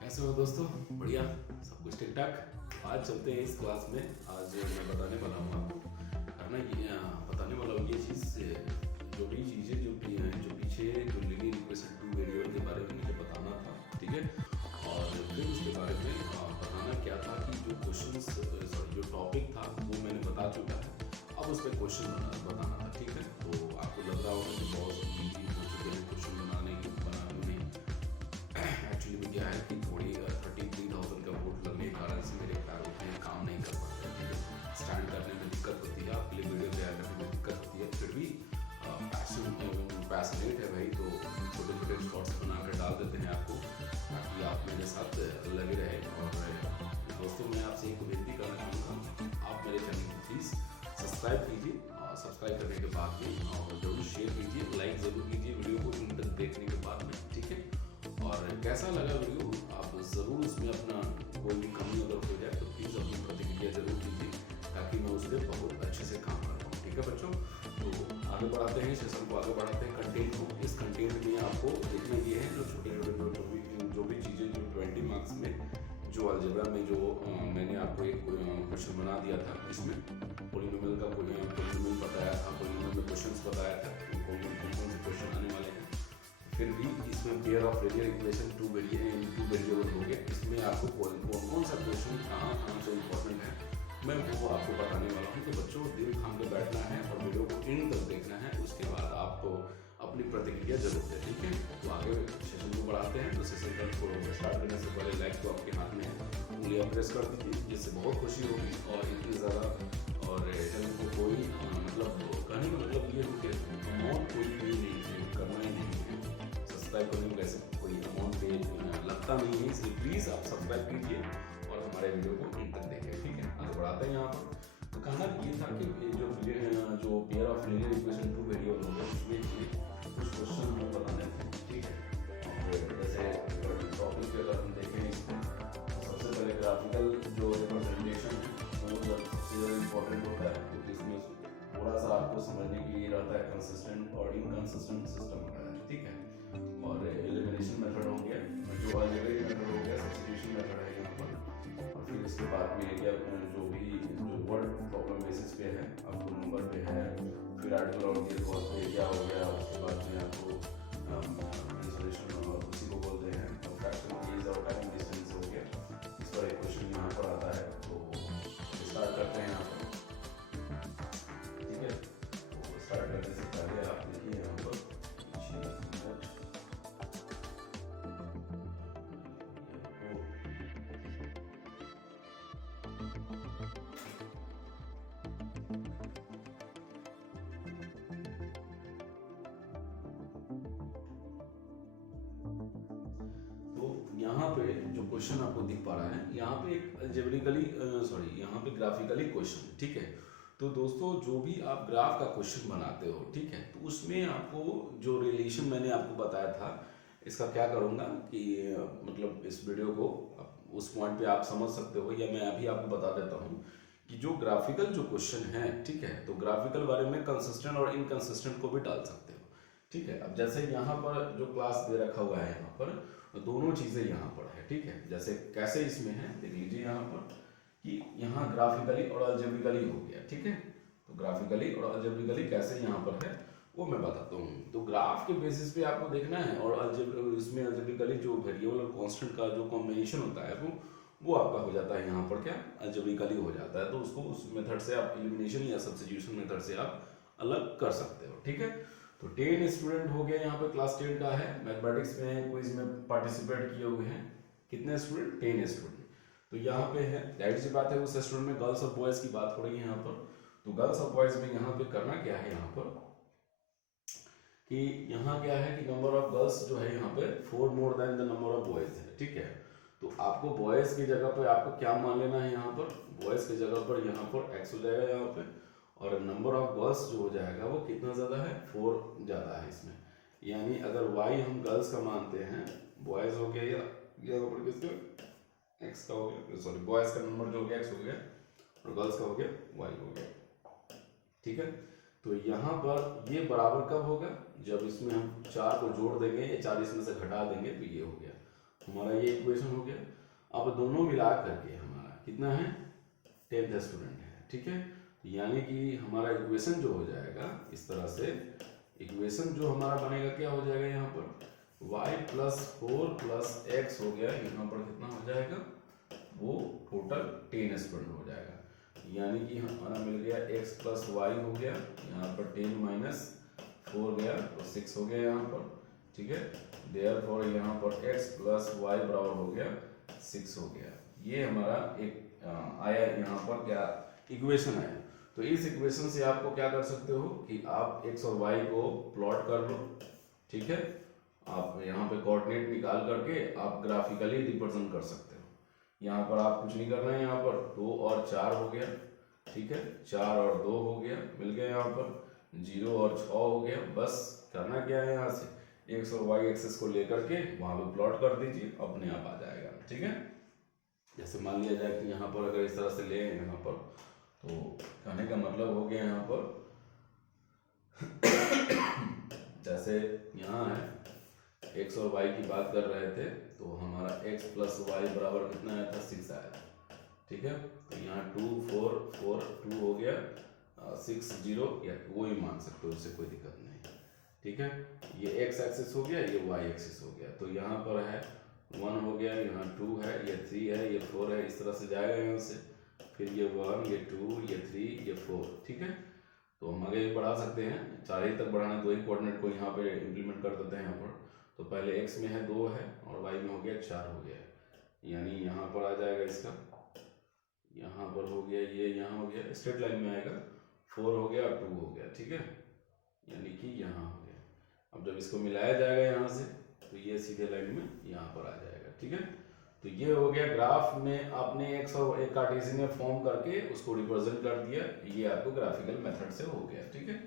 कैसे हो दोस्तों? बढ़िया, सब कुछ ठीक ठाक। आज चलते हैं इस क्लास में। आज मैं बताने वाला हूँ आपको, करना ये बताने वाला हूँ ये चीज़, जो भी चीज़ें जो पीछे जो लिनियर इक्वेशन टू वेरिएबल के बारे में मुझे बताना था, ठीक है। और फिर उसके बारे में बताना क्या था कि जो क्वेश्चन सॉरी जो टॉपिक था वो मैंने बता चुका है। अब उस पर क्वेश्चन बताना था, ठीक है। तो आपको लग रहा होगा कि बहुत इजी हो चुके हैं क्वेश्चन बनाने एक्चुअली में क्या है कि थोड़ी 33,000 का वोट लगने के कारण से मेरे पैर उतने काम नहीं कर पाते, ठीक है। स्टैंड करने में दिक्कत होती है, आपके लिए वीडियो तैयार करने में दिक्कत होती है। फिर भी पैशनेट है भाई, तो छोटे छोटे शॉर्ट्स बना कर डाल देते हैं आपको, ताकि आप मेरे साथ लगे रहे। और दोस्तों, मैं आपसे एक विनती करना चाहूँगा, आप मेरे चैनल को प्लीज़ सब्सक्राइब कीजिए, और सब्सक्राइब करने के बाद में और जरूर शेयर कीजिए, लाइक ज़रूर कीजिए वीडियो को इन तक देखने के बाद में, ठीक है। और कैसा लगा वीडियो, आप ज़रूर उसमें अपना कोई भी कमी अगर हो जाए तो प्लीज़ अपनी प्रतिक्रिया ज़रूर कीजिए, ताकि मैं उस पर बहुत अच्छे से काम कर पाऊँ, ठीक है बच्चों। तो आगे बढ़ाते हैं, सेशन को आगे बढ़ाते हैं, कंटेंट को। इस कंटेंट में आपको देखना ये है, जो छोटे छोटे जो भी चीज़ें जो 20 मार्क्स में जो अलजेब्रा में जो मैंने आपको एक क्वेश्चन बना दिया था, इसमें पोलिनोमियल का पोलिनोमियल बताया था, पोलिनोमियल में क्वेश्चंस बताया था, कौन कौन से क्वेश्चन आने वाले हैं। फिर भी इसमें pair of linear equation two variable हो गया। इसमें आपको कौन सा क्वेश्चन कहाँ से इम्पोर्टेंट है, मैं वो आपको बताने वाला हूँ। तो बच्चों, दिल थाम के बैठना है और वीडियो को एंड तक देखना है। उसके बाद आपको अपनी प्रतिक्रिया जरूर दें, ठीक है। तो आगे सेशन को बढ़ाते हैं। तो सेशन को स्टार्ट करने से पहले लाइक को आपके हाथ में उंगलियां प्रेस कर दीजिए, जिससे बहुत खुशी होगी। और इतनी ज़्यादा और चैनल को कोई कहने का मतलब ये हो कि अमाउंट कोई नहीं है, करना ही नहीं है। सब्सक्राइब करने में वैसे कोई अमाउंट पे लगता नहीं है, इसलिए प्लीज़ आप सब्सक्राइब कीजिए और हमारे वीडियो को एंड तक देखिए, ठीक है। आगे बढ़ाते हैं यहाँ पर। तो कहना ये था कि जो pair of linear equation two variable हो गया, उसमें कुछ क्वेश्चन हमें बताने थे, ठीक है। और जैसे टॉपिक पे अगर हम देखें इसमें, तो सबसे पहले ग्राफिकल जो रिप्रेजेंटेशन है वो सबसे ज़्यादा इम्पोर्टेंट होता है। तो इसमें थोड़ा सा आपको समझने के लिए रहता है कंसिस्टेंट और इनकंसिस्टेंट सिस्टम होता है, ठीक है। और एलिमिनेशन मेथड हो गया, जो अलजेब्रिक मेथड हो गया, सब्स्टिट्यूशन मेथड है यहाँ पर। और फिर इसके बाद में क्या जो वर्ड प्रॉब्लम बेसिस पे है, आपको नंबर पे है, फिर आर्टिकल और पे क्या हो गया। उसके बाद में आपको रिजोल्यूशन उसी को बोलते हैं, फ्रैक्शन केस और टाइम डिस्टेंस हो गया। इस पर एक क्वेश्चन यहाँ पर आता है। तो स्टार्ट करते हैं यहाँ पर, ठीक है। तो स्टार्ट करने से पहले आप देखिए यहाँ पर यहाँ पे जो क्वेश्चन आपको दिख पा रहा है, यहाँ पे एक अलजेब्रिकली यहाँ पे ग्राफिकली क्वेश्चन, ठीक है। तो दोस्तों, जो भी आप ग्राफ का क्वेश्चन बनाते हो, ठीक है, तो उसमें आपको जो रिलेशन मैंने आपको बताया था, इसका क्या करूँगा कि मतलब इस वीडियो को उस पॉइंट पे आप समझ सकते हो, या मैं अभी आपको बता देता हूँ कि जो ग्राफिकल जो क्वेश्चन है, ठीक है, तो ग्राफिकल बारे में कंसिस्टेंट और इनकंसिस्टेंट को भी डाल सकते हो, ठीक है। अब जैसे यहाँ पर जो क्लास दे रखा हुआ है, यहाँ पर दोनों चीजें यहाँ पर है, ठीक है। जैसे कैसे इसमें है देख लीजिए यहाँ पर कि यहाँ ग्राफिकली और अलजेब्रिकली हो गया, ठीक है। तो ग्राफिकली और अलजेब्रिकली कैसे यहाँ पर है वो मैं बताता हूँ। तो ग्राफ के बेसिस पे आपको देखना है, और इसमें अलजेब्रिकली जो वेरिएबल और कांस्टेंट का जो कॉम्बिनेशन होता है वो आपका हो जाता है यहाँ पर क्या, अलजेब्रिकली हो जाता है। तो उसको उस मेथड से आप एलिमिनेशन या सब्स्टिट्यूशन मेथड से आप अलग कर सकते हो, ठीक है। तो 10 स्टूडेंट हो गया, यहाँ पे क्लास 10 का है, मैथमेटिक्स में क्विज में पार्टिसिपेट किए हुए हैं। कितने स्टूडेंट? 10 स्टूडेंट। तो यहाँ पे है, जाहिर सी बात है उस स्टूडेंट में गर्ल्स और बॉयज की बात हो रही है यहाँ पर। तो गर्ल्स और बॉयज में यहाँ पे करना क्या है, यहाँ पर कि यहाँ क्या है कि नंबर ऑफ गर्ल्स जो है यहाँ पे 4 more than the number of boys है, ठीक है। तो आपको बॉयज की जगह पे आपको क्या मान लेना है, यहाँ पर बॉयज की जगह पर यहाँ पर x हो जाएगा यहाँ पे, और नंबर ऑफ गर्ल्स जो हो जाएगा वो कितना ज़्यादा है, 4 ज़्यादा है इसमें। यानी अगर y हम गर्ल्स का मानते हैं, बॉयज हो गया या किसका x का हो गया, सॉरी बॉयज का नंबर जो हो गया x हो गया, और गर्ल्स का हो गया y हो गया, ठीक है। तो यहाँ पर ये बराबर कब होगा, जब इसमें हम 4 को जोड़ देंगे या 4 इसमें से घटा देंगे, तो ये हो गया हमारा, ये इक्वेशन हो गया। अब दोनों मिला करके हमारा कितना है, 10th स्टूडेंट है, ठीक है। यानी कि हमारा इक्वेशन जो हो जाएगा इस तरह से, इक्वेशन जो हमारा बनेगा क्या हो जाएगा, यहाँ पर y + 4 + x हो गया, यहाँ पर कितना हो जाएगा, वो टोटल 10 स्टूडेंट हो जाएगा। यानी कि हमारा मिल गया x + y हो गया, यहाँ पर 10 - 4 गया तो 6 हो गया यहाँ पर, ठीक है। देयरफॉर यहाँ पर x + y बराबर हो गया 6 हो गया। ये हमारा एक आया यहाँ पर क्या इक्वेशन आया। तो इस इक्वेशन से आपको क्या कर सकते हो कि आप x और y को प्लॉट कर लो, ठीक है। आप यहाँ पे कोऑर्डिनेट निकाल करके आप ग्राफिकली रिप्रेजेंट कर सकते हो। यहाँ पर आप कुछ नहीं करना है, यहाँ पर 2 और 4 हो गया, ठीक है, 4 और 2 हो गया, मिल गया यहाँ पर 0 और 6 हो गया। बस करना क्या है, यहाँ से x और y एक्सिस को लेकर के वहाँ पे प्लॉट कर दीजिए, अपने आप आ जाएगा, ठीक है। जैसे मान लिया जाए कि यहाँ पर अगर इस तरह से ले यहाँ पर, तो कहने का मतलब हो गया यहाँ पर जैसे यहाँ है x और y की बात कर रहे थे, तो हमारा x + y बराबर कितना आया था, 6 आया था, ठीक है। तो यहाँ 2 4 4 2 हो गया, 6 0 या वो ही मान सकते हो, उससे कोई दिक्कत नहीं, ठीक है। ये x एक्सिस हो गया, ये y एक्सिस हो गया। तो यहाँ पर है 1 हो गया, यहाँ 2 है, ये 3 है, ये 4 है, इस तरह से जाएगा यहाँ से, फिर ये 1 ये 2 ये 3 ये 4, ठीक है। तो हम आगे बढ़ा सकते हैं, 4 ही तक बढ़ाना, 2 ही कोऑर्डिनेट को यहाँ पे इंप्लीमेंट कर देते हैं यहाँ पर। तो पहले x में है 2 है और y में हो गया 4 हो गया, यानी यहाँ पर आ जाएगा इसका, यहाँ पर हो गया, ये यहाँ हो गया, स्ट्रेट लाइन में आएगा, 4 हो गया और 2 हो गया, ठीक है, यानी कि यहाँ हो गया। अब जब इसको मिलाया जाएगा यहाँ से, तो ये सीधे लाइन में यहाँ पर आ जाएगा, ठीक है। तो ये हो गया ग्राफ में आपने एक कार्टेशियन में फॉर्म करके उसको रिप्रेजेंट कर दिया, ये आपको ग्राफिकल मेथड से हो गया, ठीक है।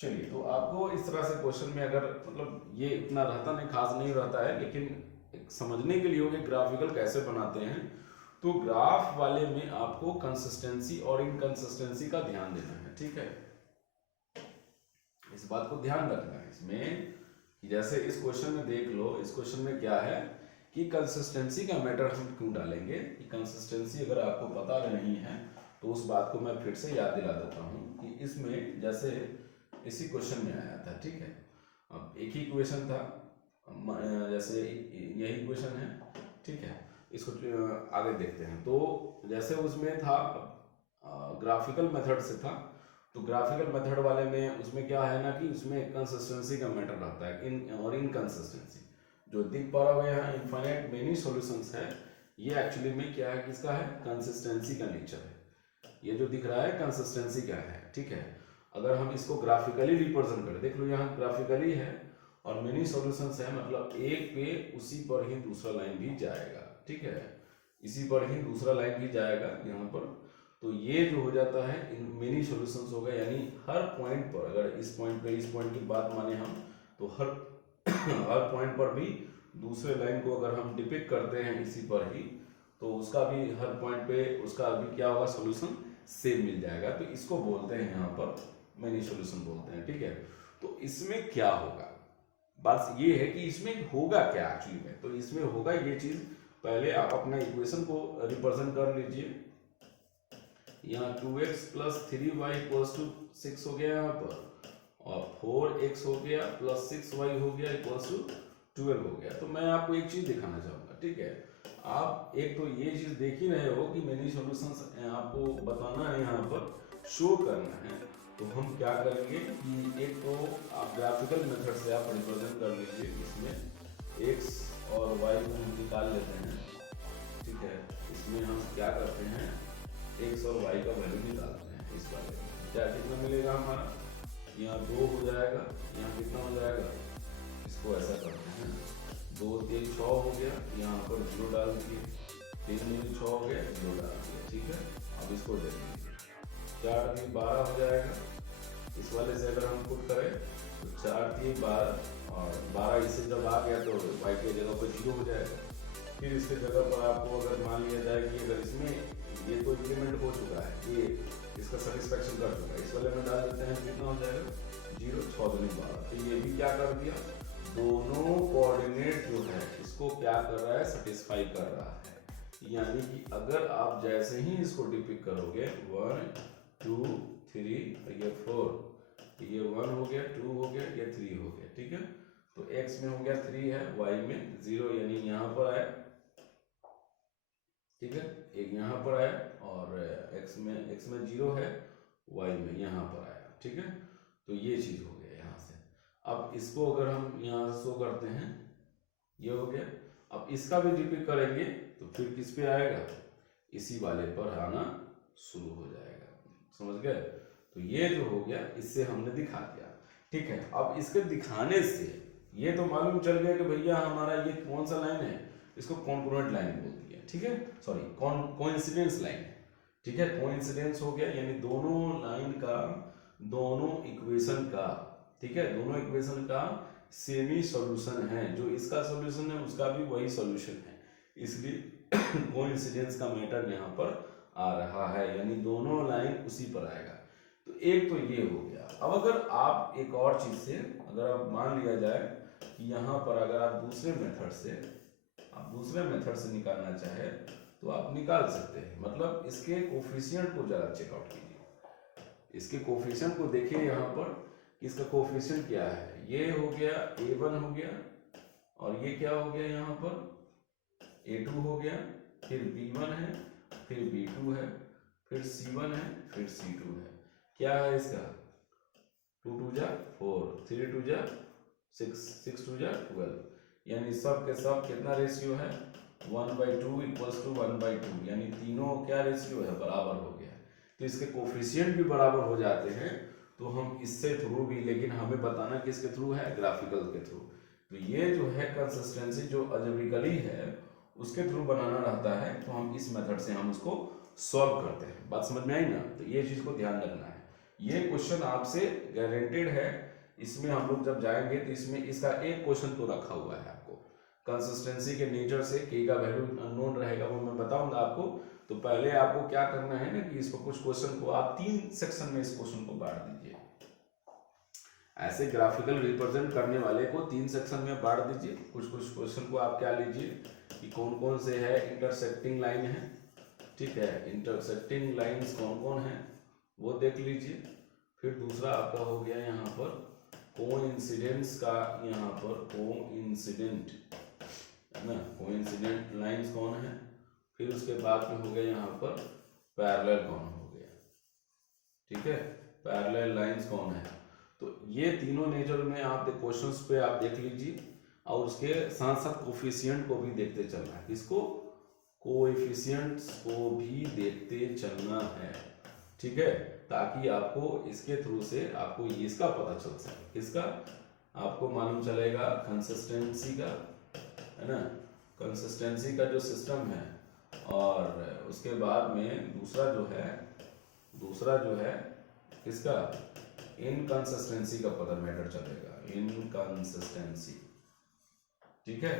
चलिए, तो आपको इस तरह से क्वेश्चन में अगर मतलब ये इतना रहता नहीं, खास नहीं रहता है, लेकिन समझने के लिए हो कि ग्राफिकल कैसे बनाते हैं, तो ग्राफ वाले में आपको कंसिस्टेंसी और इनकंसिस्टेंसी का ध्यान देना है, ठीक है। इस बात को ध्यान रखना है इसमें कि जैसे इस क्वेश्चन में देख लो, इस क्वेश्चन में क्या है कि कंसिस्टेंसी का मैटर हम क्यों डालेंगे, कि कंसिस्टेंसी अगर आपको पता नहीं है तो उस बात को मैं फिर से याद दिला देता हूँ कि इसमें जैसे इसी क्वेश्चन में आया था, ठीक है। अब एक ही क्वेश्चन था, जैसे यही क्वेश्चन है, ठीक है, इसको आगे देखते हैं। तो जैसे उसमें था ग्राफिकल मेथड से था, तो ग्राफिकल मेथड वाले में उसमें क्या है ना कि उसमें कंसिस्टेंसी का मैटर रहता है, इनकंसिस्टेंसी जो दिख पा रहा है यहाँ इनफाइनाइट मेनी सॉल्यूशंस है, ये एक्चुअली में क्या है, किसका है, कंसिस्टेंसी का नेचर है। ये जो दिख रहा है कंसिस्टेंसी का है, ठीक है। अगर हम इसको ग्राफिकली रिप्रेजेंट करें, देख लो यहाँ ग्राफिकली है और मेनी सॉल्यूशंस है, मतलब एक पे उसी पर ही दूसरा लाइन भी जाएगा, ठीक है, इसी पर ही दूसरा लाइन भी जाएगा यहाँ पर। तो ये जो हो जाता है मेनी सॉल्यूशंस होगा, यानी हर पॉइंट पर, अगर इस पॉइंट पे इस पॉइंट की बात माने हम, तो हर पॉइंट पर भी दूसरे लाइन को अगर हम डिपिक्ट करते हैं इसी पर ही, तो उसका भी हर पॉइंट पे उसका भी क्या होगा, सॉल्यूशन सेम मिल जाएगा। तो इसको बोलते हैं यहाँ पर मेनी सॉल्यूशन बोलते हैं, ठीक है। तो इसमें क्या होगा, बात ये है कि इसमें होगा क्या एक्चुअली में, तो इसमें होगा ये चीज, पहले आप अपना इक्वेशन को रिप्रेजेंट कर लीजिए। यहाँ 2x + 3y = 6 हो गया यहाँ पर, और 4x हो गया + 6y हो गया = 12 हो गया। तो मैं आपको एक चीज दिखाना चाहूंगा, ठीक है। आप एक तो ये चीज देख ही रहे हो कि मेनी सॉल्यूशंस आपको बताना है, यहाँ पर शो करना है। तो हम क्या करेंगे कि एक तो आप ग्राफिकल मेथड से आप रिप्रेजेंट कर लीजिए, इसमें x और y को हम निकाल लेते हैं, ठीक है। इसमें हम क्या करते हैं, x और y का वैल्यू निकालते हैं, इस वाले क्या कितना मिलेगा हमारा, यहाँ 2 हो जाएगा, यहाँ कितना हो जाएगा, इसको ऐसा करते हैं, 2 3 6 हो गया, यहाँ पर 0 डाल दिए, 3 में 6 हो गया, 0 डाल दिया, ठीक है। अब इसको देख लीजिए, 4 3 12 हो जाएगा। इस वाले से अगर हम पुट करें तो 4 3 12, और 12 इससे जब आ गया तो y के जगह पर 0 हो जाएगा। फिर इसके जगह पर आपको अगर मान लिया जाए कि अगर इसमें ये तो इंप्लीमेंट हो चुका है, ये इसका सेटिस्फैक्शन कर चुका है। इस वाले में डाल देते हैं, कितना हो जाएगा 0, 6 दूनी 12। तो ये भी क्या कर दिया, दोनों कोऑर्डिनेट जो है इसको क्या कर रहा है, सेटिस्फाई कर रहा है। यानी कि अगर आप जैसे ही इसको डिपिक्ट करोगे 1 2 3 ये 4, ये 1 हो गया, 2 हो गया, ये 3 हो गया, ठीक है। तो x में हो गया 3 है, y में 0 यानी यहाँ पर आया, ठीक है, एक यहाँ पर आया, और x में 0 है, y में यहाँ पर आया, ठीक है। तो ये चीज हो गया यहाँ से। अब इसको अगर हम यहाँ से शो करते हैं, ये हो गया। अब इसका भी डिपिक्ट करेंगे तो फिर किस पे आएगा, इसी वाले पर आना शुरू हो जाएगा, समझ गए। तो ये जो हो गया, इससे हमने दिखा दिया, ठीक है। अब इसके दिखाने से ये तो मालूम चल गया कि भैया हमारा ये कौन सा लाइन है, इसको कॉन्ग्रुएंट लाइन बोलती है, ठीक है, सॉरी कोइंसिडेंस लाइन, ठीक है। कोइंसिडेंस हो गया यानी दोनों लाइन का, दोनों इक्वेशन का, ठीक है, दोनों इक्वेशन का सेमी सॉल्यूशन है, जो इसका सॉल्यूशन है उसका भी वही सॉल्यूशन है, इसलिए कोइंसिडेंस का मैटर यहाँ पर आ रहा है, यानी दोनों लाइन उसी पर आएगा। तो एक तो ये हो गया। अब अगर आप एक और चीज से, अगर आप मान लिया जाए कि यहाँ पर अगर आप दूसरे मेथड से निकालना चाहे तो आप निकाल सकते हैं। मतलब इसके कोफिशिएंट को जरा चेकआउट कीजिए, इसके कोफिशिएंट को देखिए यहाँ पर, इसका कोफिशिएंट क्या है। ये हो गया a1 हो गया, और ये क्या हो गया यहाँ पर a2 हो गया, फिर b1 है, फिर b2 है, फिर c1 है, फिर c2 है। क्या है इसका 2 2 जा 4, 3 2 जा 6, 6 2 जा 12, यानी सब के सब कितना रेशियो है 1/2 इक्वल्स टू 1/2, यानी तीनों क्या रेशियो है, बराबर हो गया। तो इसके कोफिशिएंट भी बराबर हो जाते हैं, तो हम इससे थ्रू भी, लेकिन हमें बताना किसके थ्रू है, ग्राफिकल के थ्रू। तो ये जो है कंसिस्टेंसी जो अलजेब्रिकली है उसके थ्रू बनाना रहता है, तो हम इस मेथड से हम उसको सॉल्व करते हैं। बात समझ में आई ना। तो ये चीज को ध्यान रखना है, ये क्वेश्चन आपसे गारंटेड है। इसमें हम लोग जब जाएंगे तो इसमें इसका एक क्वेश्चन तो रखा हुआ है आपको, कंसिस्टेंसी के नेचर से के का वैल्यू अननोन रहेगा, वो मैं बताऊंगा आपको। तो पहले आपको क्या करना है ना कि इसको कुछ क्वेश्चन को आप 3 सेक्शन में इस क्वेश्चन को बांट दीजिए। ऐसे ग्राफिकल रिप्रेजेंट करने वाले को 3 सेक्शन में बांट दीजिए। कुछ क्वेश्चन को आप क्या लीजिए कि कौन कौन से है, इंटरसेक्टिंग लाइन है, ठीक है, इंटरसेक्टिंग लाइंस कौन कौन है वो देख लीजिए। फिर दूसरा आपका हो गया यहाँ पर कोइंसिडेंस का, यहाँ पर कोइंसिडेंट है ना, कोइंसिडेंट लाइंस कौन है। फिर उसके बाद में हो गया यहाँ पर पैरेलल कौन हो गया, ठीक है, पैरेलल लाइंस कौन है। तो ये तीनों नेचर में आप क्वेश्चंस पे आप देख लीजिए, और उसके साथ साथ कोफिशिएंट को भी देखते चलना है। इसको कोएफिशिएंट्स को भी देखते चलना है, ठीक है, ताकि आपको इसके थ्रू से आपको इसका पता चल सके, इसका आपको मालूम चलेगा कंसिस्टेंसी का, है ना, कंसिस्टेंसी का जो सिस्टम है। और उसके बाद में दूसरा जो है किसका, इनकंसिस्टेंसी का पता मैटर चलेगा, इनकंसिस्टेंसी, ठीक है,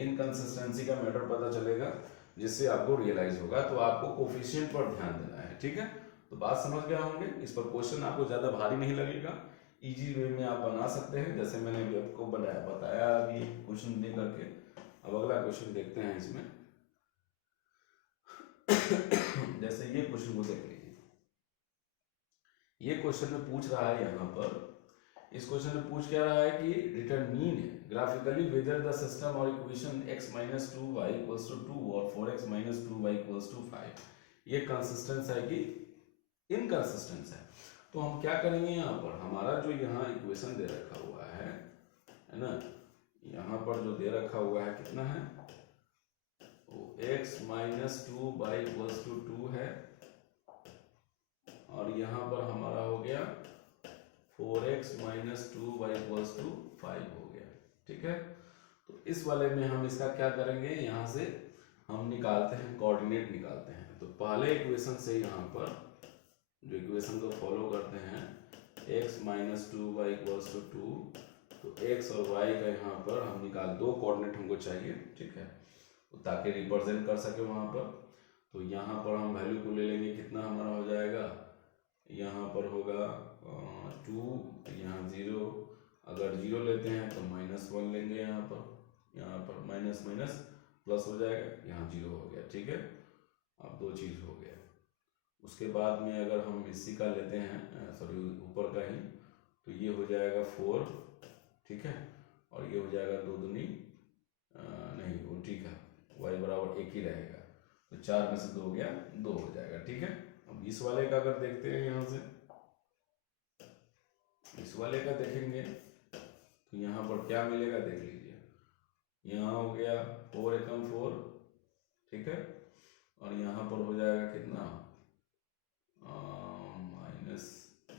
इनकंसिस्टेंसी का मैटर पता चलेगा, जिससे आपको रियलाइज होगा। तो आपको कोफिशिएंट पर ध्यान देना है, ठीक है। तो बात समझ गए होंगे। इस पर क्वेश्चन आपको ज्यादा भारी नहीं लगेगा, इजी वे में आप बना सकते हैं, जैसे मैंने अभी आपको बताया अभी क्वेश्चन दे करके। अब अगला क्वेश्चन देखते हैं इसमें। जैसे ये क्वेश्चन को देख लीजिए, ये क्वेश्चन में पूछ रहा है यहाँ पर, इस क्वेश्चन में पूछ क्या रहा है कि determine graphically whether the system और इक्वेशन x - 2y = 2 और 4x - 2y = 5 ये कंसिस्टेंस है कि इनकंसिस्टेंस है। तो हम क्या करेंगे, यहाँ पर हमारा जो यहाँ इक्वेशन दे रखा हुआ है ना, यहाँ पर जो दे रखा हुआ है कितना है, x - 2y = 2 है, और यहाँ पर हमारा हो गया 4x - 2y = 5 हो गया, ठीक है। तो इस वाले में हम इसका क्या करेंगे, यहाँ से हम निकालते हैं, कोऑर्डिनेट निकालते हैं। तो पहले इक्वेशन से यहाँ पर जो इक्वेशन को फॉलो करते हैं, x - 2y = 2, तो x और y का यहाँ पर हम निकाल, 2 कोऑर्डिनेट हमको चाहिए, ठीक है, तो ताकि रिप्रेजेंट कर सके वहाँ पर। तो यहाँ पर हम वैल्यू को ले लेंगे, कितना हमारा हो जाएगा, यहाँ पर होगा 2, यहाँ 0, अगर 0 लेते हैं तो -1 लेंगे, यहाँ पर माइनस माइनस प्लस हो जाएगा, यहाँ 0 हो गया। ठीक है, अब दो चीज़ हो गया। उसके बाद में अगर हम इसी का लेते हैं, सॉरी ऊपर का ही, तो ये हो जाएगा 4, ठीक है, और ये हो जाएगा 2 दूनी नहीं उल्टी का, y बराबर 1 ही रहेगा, तो 4 में से 2 गया, 2 हो जाएगा। ठीक है, अब इस वाले का अगर देखते हैं, यहाँ से इस वाले का देखेंगे तो यहाँ पर क्या मिलेगा, देख लीजिए, यहाँ हो गया 4 एकम 4, ठीक है, और यहाँ पर हो जाएगा कितना,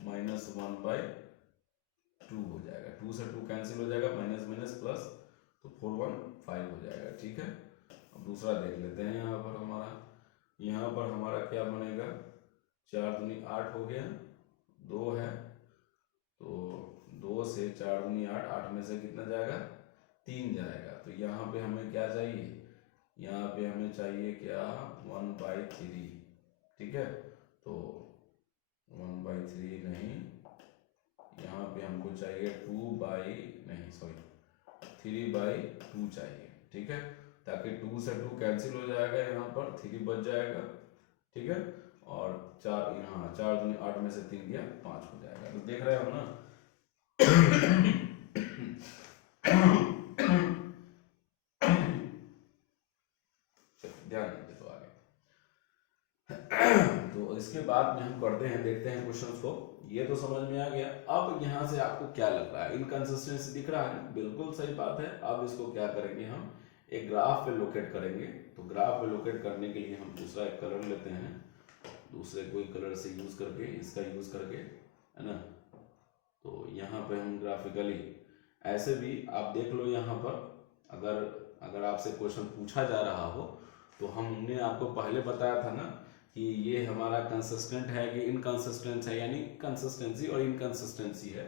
-1/2 हो जाएगा, 2 से 2 कैंसिल हो जाएगा, माइनस माइनस प्लस, तो 415 हो जाएगा। ठीक है, अब दूसरा देख लेते हैं, यहाँ पर हमारा क्या बनेगा, 4 दूनी 8 हो गया, 2 है, तो 2 से 4 दूनी 8, 8 में से कितना जाएगा, 3 जाएगा, तो यहाँ पे हमें क्या चाहिए, यहाँ पे हमें चाहिए क्या, 1/3, ठीक है, तो 1/3 नहीं, यहाँ पे हमको चाहिए 3/2 चाहिए। ठीक है, ताकि 2 से 2 कैंसिल हो जाएगा, यहाँ पर 3 बच जाएगा। ठीक है, और 4 यहाँ 4 दूनी 8 में से 3 गया, 5 हो जाएगा। तो देख रहे हो ना, ध्यान दीजिए। तो आगे तो इसके बाद में हम करते हैं, देखते हैं क्वेश्चंस को। ये तो समझ में आ गया। अब यहाँ से आपको क्या लग रहा है, इनकंसिस्टेंसी दिख रहा है, बिल्कुल सही बात है। अब इसको क्या करेंगे, हम एक ग्राफ पे लोकेट करेंगे। तो ग्राफ पे लोकेट करने के लिए हम दूसरा एक कलर लेते हैं, दूसरे कोई कलर से यूज करके, इसका यूज करके, है ना। तो यहाँ पे हम ग्राफिकली ऐसे भी आप देख लो, यहाँ पर अगर आपसे क्वेश्चन पूछा जा रहा हो तो हमने आपको पहले बताया था ना कि ये हमारा कंसिस्टेंट है कि इनकंसिस्टेंट है, यानी कंसिस्टेंसी और इनकंसिस्टेंसी है,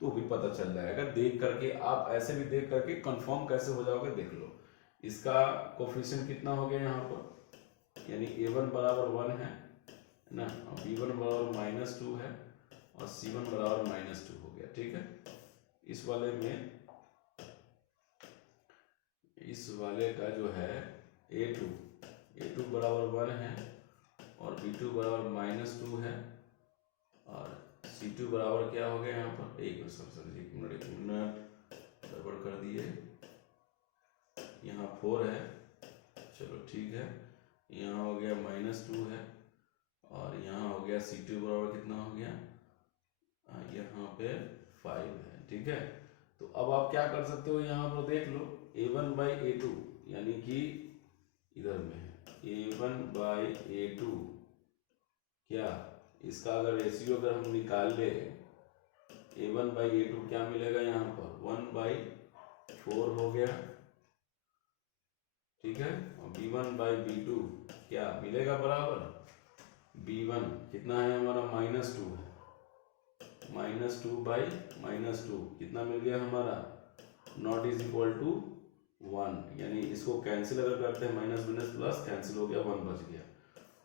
तो भी पता चल जाएगा देख करके। आप ऐसे भी देख करके कंफर्म कैसे हो जाओगे, देख लो। इसका कोफिशिएंट कितना हो गया यहाँ पर, यानी a1 बराबर 1 है ना, b1 बराबर -2 है, और c1 बराबर -2 हो गया। ठीक है, इस वाले का जो है a2 बराबर 1 है, और b2 बराबर -2 है, और c2 बराबर क्या हो गया यहाँ पर, एक मिनट गड़बड़ कर दिए, यहाँ 4 है, चलो ठीक है, यहाँ हो गया -2 है, और यहाँ हो गया c2 बराबर कितना हो गया, यहाँ पे 5 है। ठीक है, तो अब आप क्या कर सकते हो, यहाँ पर देख लो, a1/a2 यानी कि इधर में है a1/a2, क्या इसका अगर रेशियो अगर हम निकाल ले, a1/a2 क्या मिलेगा, यहाँ पर 1/4 हो गया। ठीक है, और b1/b2 क्या मिलेगा, बराबर b1 कितना है हमारा, -2 है, -2/-2 कितना मिल गया हमारा, नॉट इज इक्वल टू 1, यानी इसको कैंसिल अगर करते हैं, माइनस माइनस प्लस कैंसिल हो गया, 1 बच गया,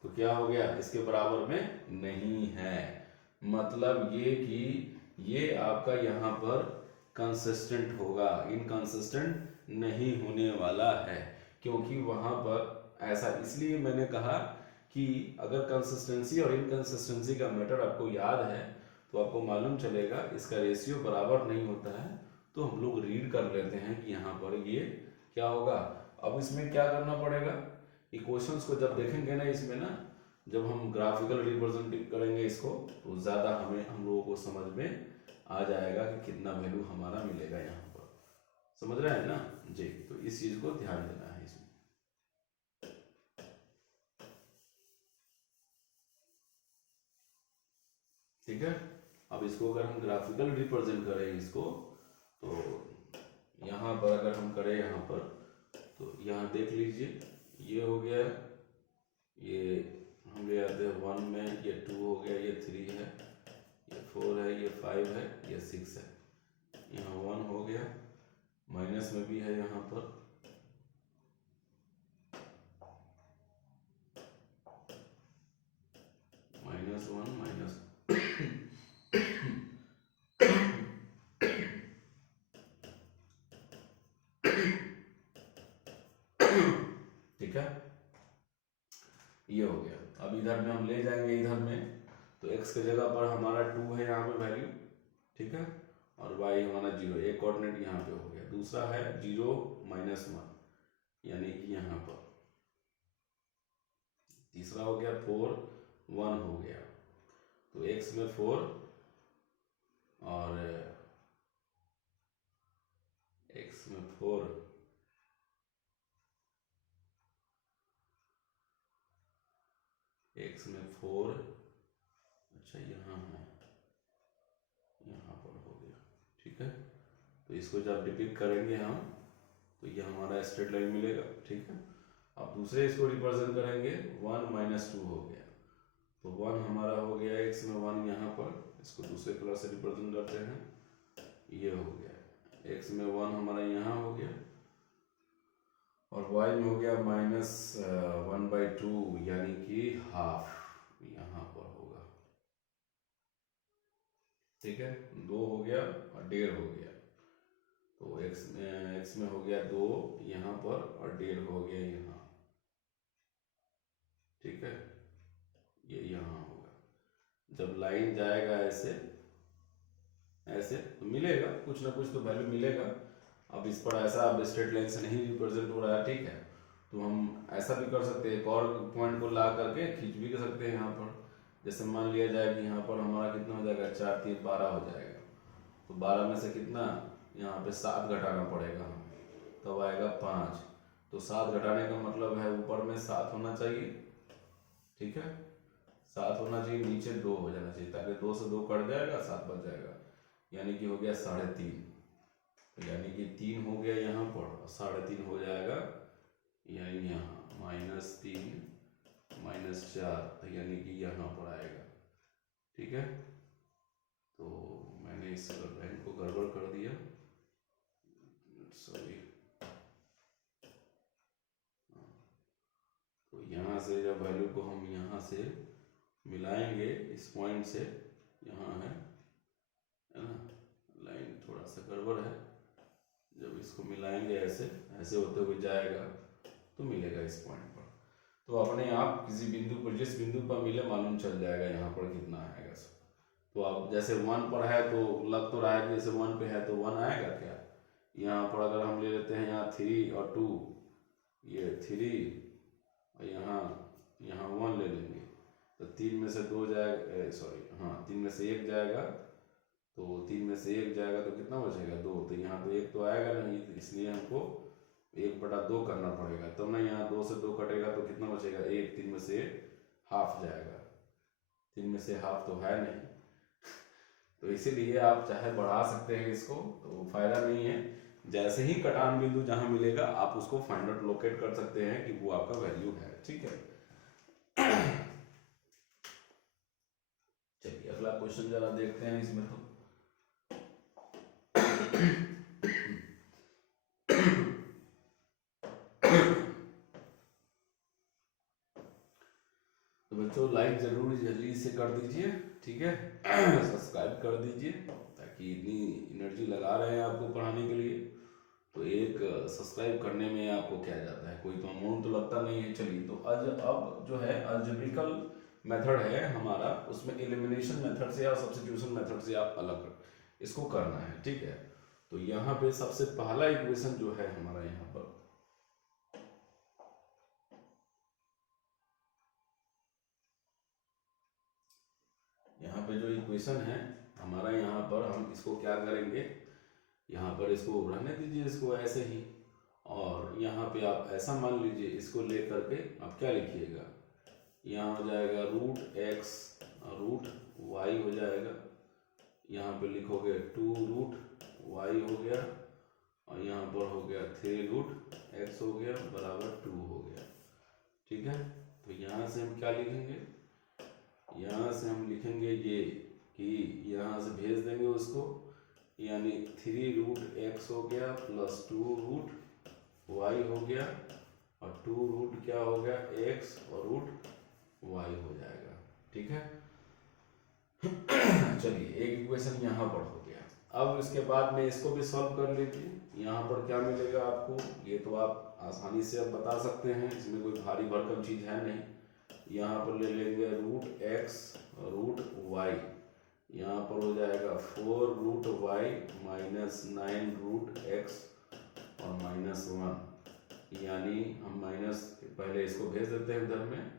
तो क्या हो गया, इसके बराबर में नहीं है। मतलब ये कि ये आपका यहाँ पर कंसिस्टेंट होगा, इनकंसिस्टेंट नहीं होने वाला है, क्योंकि वहां पर ऐसा, इसलिए मैंने कहा कि अगर कंसिस्टेंसी और इनकंसिस्टेंसी का मैटर आपको याद है तो आपको मालूम चलेगा इसका रेशियो बराबर नहीं होता है, तो हम लोग रीड कर लेते हैं कि यहाँ पर ये क्या होगा। अब इसमें क्या करना पड़ेगा, इक्वेशंस को जब देखेंगे ना, इसमें ना जब हम ग्राफिकल रिप्रेजेंट करेंगे इसको, तो ज़्यादा हम लोगों को समझ में आ जाएगा कि कितना वैल्यू हमारा मिलेगा यहाँ पर। समझ रहे हैं ना जी, तो इस चीज़ को ध्यान देना है इसमें। ठीक है, अब इसको अगर हम ग्राफिकल रिप्रेजेंट करें इसको, तो यहाँ पर अगर हम करें, यहाँ पर तो यहाँ देख लीजिए, ये हो गया, ये हम ले आते हैं 1 में, ये 2 हो गया, ये 3 है, ये 4 है, ये 5 है, ये 6 है, यहाँ 1 हो गया, माइनस में भी है यहाँ पर, ठीक है, ये हो गया। अब इधर में हम ले जाएंगे, इधर में तो x की जगह पर हमारा 2 है यहाँ पे वैल्यू, ठीक है, और y हमारा 0, एक कोऑर्डिनेट यहाँ पे हो गया। दूसरा है 0 -1 यानी कि यहाँ पर। तीसरा हो गया 4 1 हो गया, तो x में 4 और x में 4 x में 4, अच्छा यहाँ है, यहाँ पर हो गया, ठीक है। तो इसको जब डिपिक्ट करेंगे हम तो ये हमारा स्ट्रेट लाइन मिलेगा, ठीक है। अब दूसरे इसको रिप्रेजेंट करेंगे, 1 -2 हो गया, तो 1 हमारा हो गया, x में 1 यहाँ पर, इसको दूसरे कलर से रिप्रेजेंट करते हैं, ये हो गया, x में 1 हमारा यहाँ हो गया, और y में हो गया -1/2 यानी कि हाफ यहाँ पर होगा, ठीक है। 2 हो गया और 1.5 हो गया, तो x में हो गया 2 यहाँ पर और 1.5 हो गया यहाँ, ठीक है, ये यहाँ होगा। जब लाइन जाएगा ऐसे ऐसे तो मिलेगा, कुछ ना कुछ तो वैल्यू मिलेगा। अब इस पर ऐसा अब स्ट्रेट लाइन से नहीं रिप्रेजेंट हो रहा है, ठीक है, तो हम ऐसा भी कर सकते हैं, एक और पॉइंट को ला करके खींच भी कर सकते हैं यहाँ पर। जैसे मान लिया जाए कि यहाँ पर हमारा कितना हो जाएगा, 4 3 12 हो जाएगा, तो 12 में से कितना यहाँ पे 7 घटाना पड़ेगा हमें, तब आएगा 5। तो 7 घटाने का मतलब है ऊपर में 7 होना चाहिए, ठीक है, 7 होना चाहिए, नीचे 2 हो जाना चाहिए, ताकि 2 से 2 कट जाएगा, 7 बच जाएगा, यानी कि हो गया 3.5, तो यानी कि 3 हो गया यहाँ पर और 3.5 हो जाएगा यानी यहाँ -3 -4 यानी कि यहाँ पर आएगा, ठीक है। तो मैंने इस लाइन को गड़बड़ कर दिया, सॉरी। तो यहाँ से जब वैल्यू को हम यहाँ से मिलाएंगे इस पॉइंट से, यहाँ है ना, लाइन थोड़ा सा गड़बड़ है, जब इसको मिलाएंगे ऐसे ऐसे होते हुए जाएगा तो मिलेगा इस पॉइंट पर। तो अपने आप किसी बिंदु पर, जिस बिंदु पर मिले मालूम चल जाएगा यहाँ पर कितना आएगा। तो अब जैसे 1 पर है तो लग तो रहा है कि जैसे 1 पे है तो 1 आएगा क्या, यहाँ पर अगर हम ले लेते हैं यहाँ 3 और 2, ये 3 और यहाँ 1 ले लेंगे, तो 3 में से 2 जाएगा, सॉरी हाँ 3 में से 1 जाएगा, तो 3 में से 1 जाएगा तो कितना बचेगा 2, तो यहाँ तो 1 तो आएगा नहीं, तो इसलिए हमको 1/2 करना पड़ेगा, तब ना यहाँ 2 से 2 कटेगा तो कितना बचेगा 1, 3 में से हाफ जाएगा, 3 में से हाफ तो है नहीं, तो इसीलिए आप चाहे बढ़ा सकते हैं इसको, तो फायदा नहीं है। जैसे ही कटान बिंदु जहां मिलेगा आप उसको फाइंड आउट लोकेट कर सकते हैं कि वो आपका वैल्यू है, ठीक है। चलिए अगला क्वेश्चन जरा देखते हैं इसमें। तो बच्चों लाइक जरूर जल्दी से कर दीजिए, ठीक है, सब्सक्राइब कर दीजिए, ताकि इतनी एनर्जी लगा रहे हैं आपको पढ़ाने के लिए, तो एक सब्सक्राइब करने में आपको क्या जाता है, कोई तो अमाउंट तो लगता नहीं है। चलिए तो अब जो है अलजेब्रिकल मेथड है हमारा, उसमें एलिमिनेशन मेथड से या सब्स्टिट्यूशन मेथड से आप अलग इसको करना है, ठीक है। तो यहाँ पे सबसे पहला इक्वेशन जो है हमारा, यहाँ पर जो इक्वेशन है हमारा, यहाँ पर हम इसको क्या करेंगे, यहाँ पर इसको रहने दीजिए, इसको ऐसे ही, और यहाँ पे आप ऐसा मान लीजिए, इसको ले करके आप क्या लिखिएगा, यहाँ हो जाएगा √x √y हो जाएगा, यहाँ पे लिखोगे 2√y हो गया, और यहाँ पर हो गया 3√x हो गया बराबर 2 हो गया, ठीक है। तो यहाँ से हम क्या लिखेंगे, यहाँ से हम लिखेंगे ये कि यहाँ से भेज देंगे उसको, यानी 3√x हो गया प्लस 2√y हो गया, और 2 क्या हो गया x और √y हो जाएगा, ठीक है। चलिए एक इक्वेशन यहाँ पर हो गया। अब इसके बाद में इसको भी सॉल्व कर लीजिए। यहाँ पर क्या मिलेगा आपको, ये तो आप आसानी से अब बता सकते हैं, इसमें कोई भारी भरकम चीज़ है नहीं। यहाँ पर ले लेंगे रूट एक्स रूट वाई, यहाँ पर हो जाएगा 4 root y minus 9 root x और माइनस 1, यानी हम माइनस पहले इसको भेज देते हैं इधर में,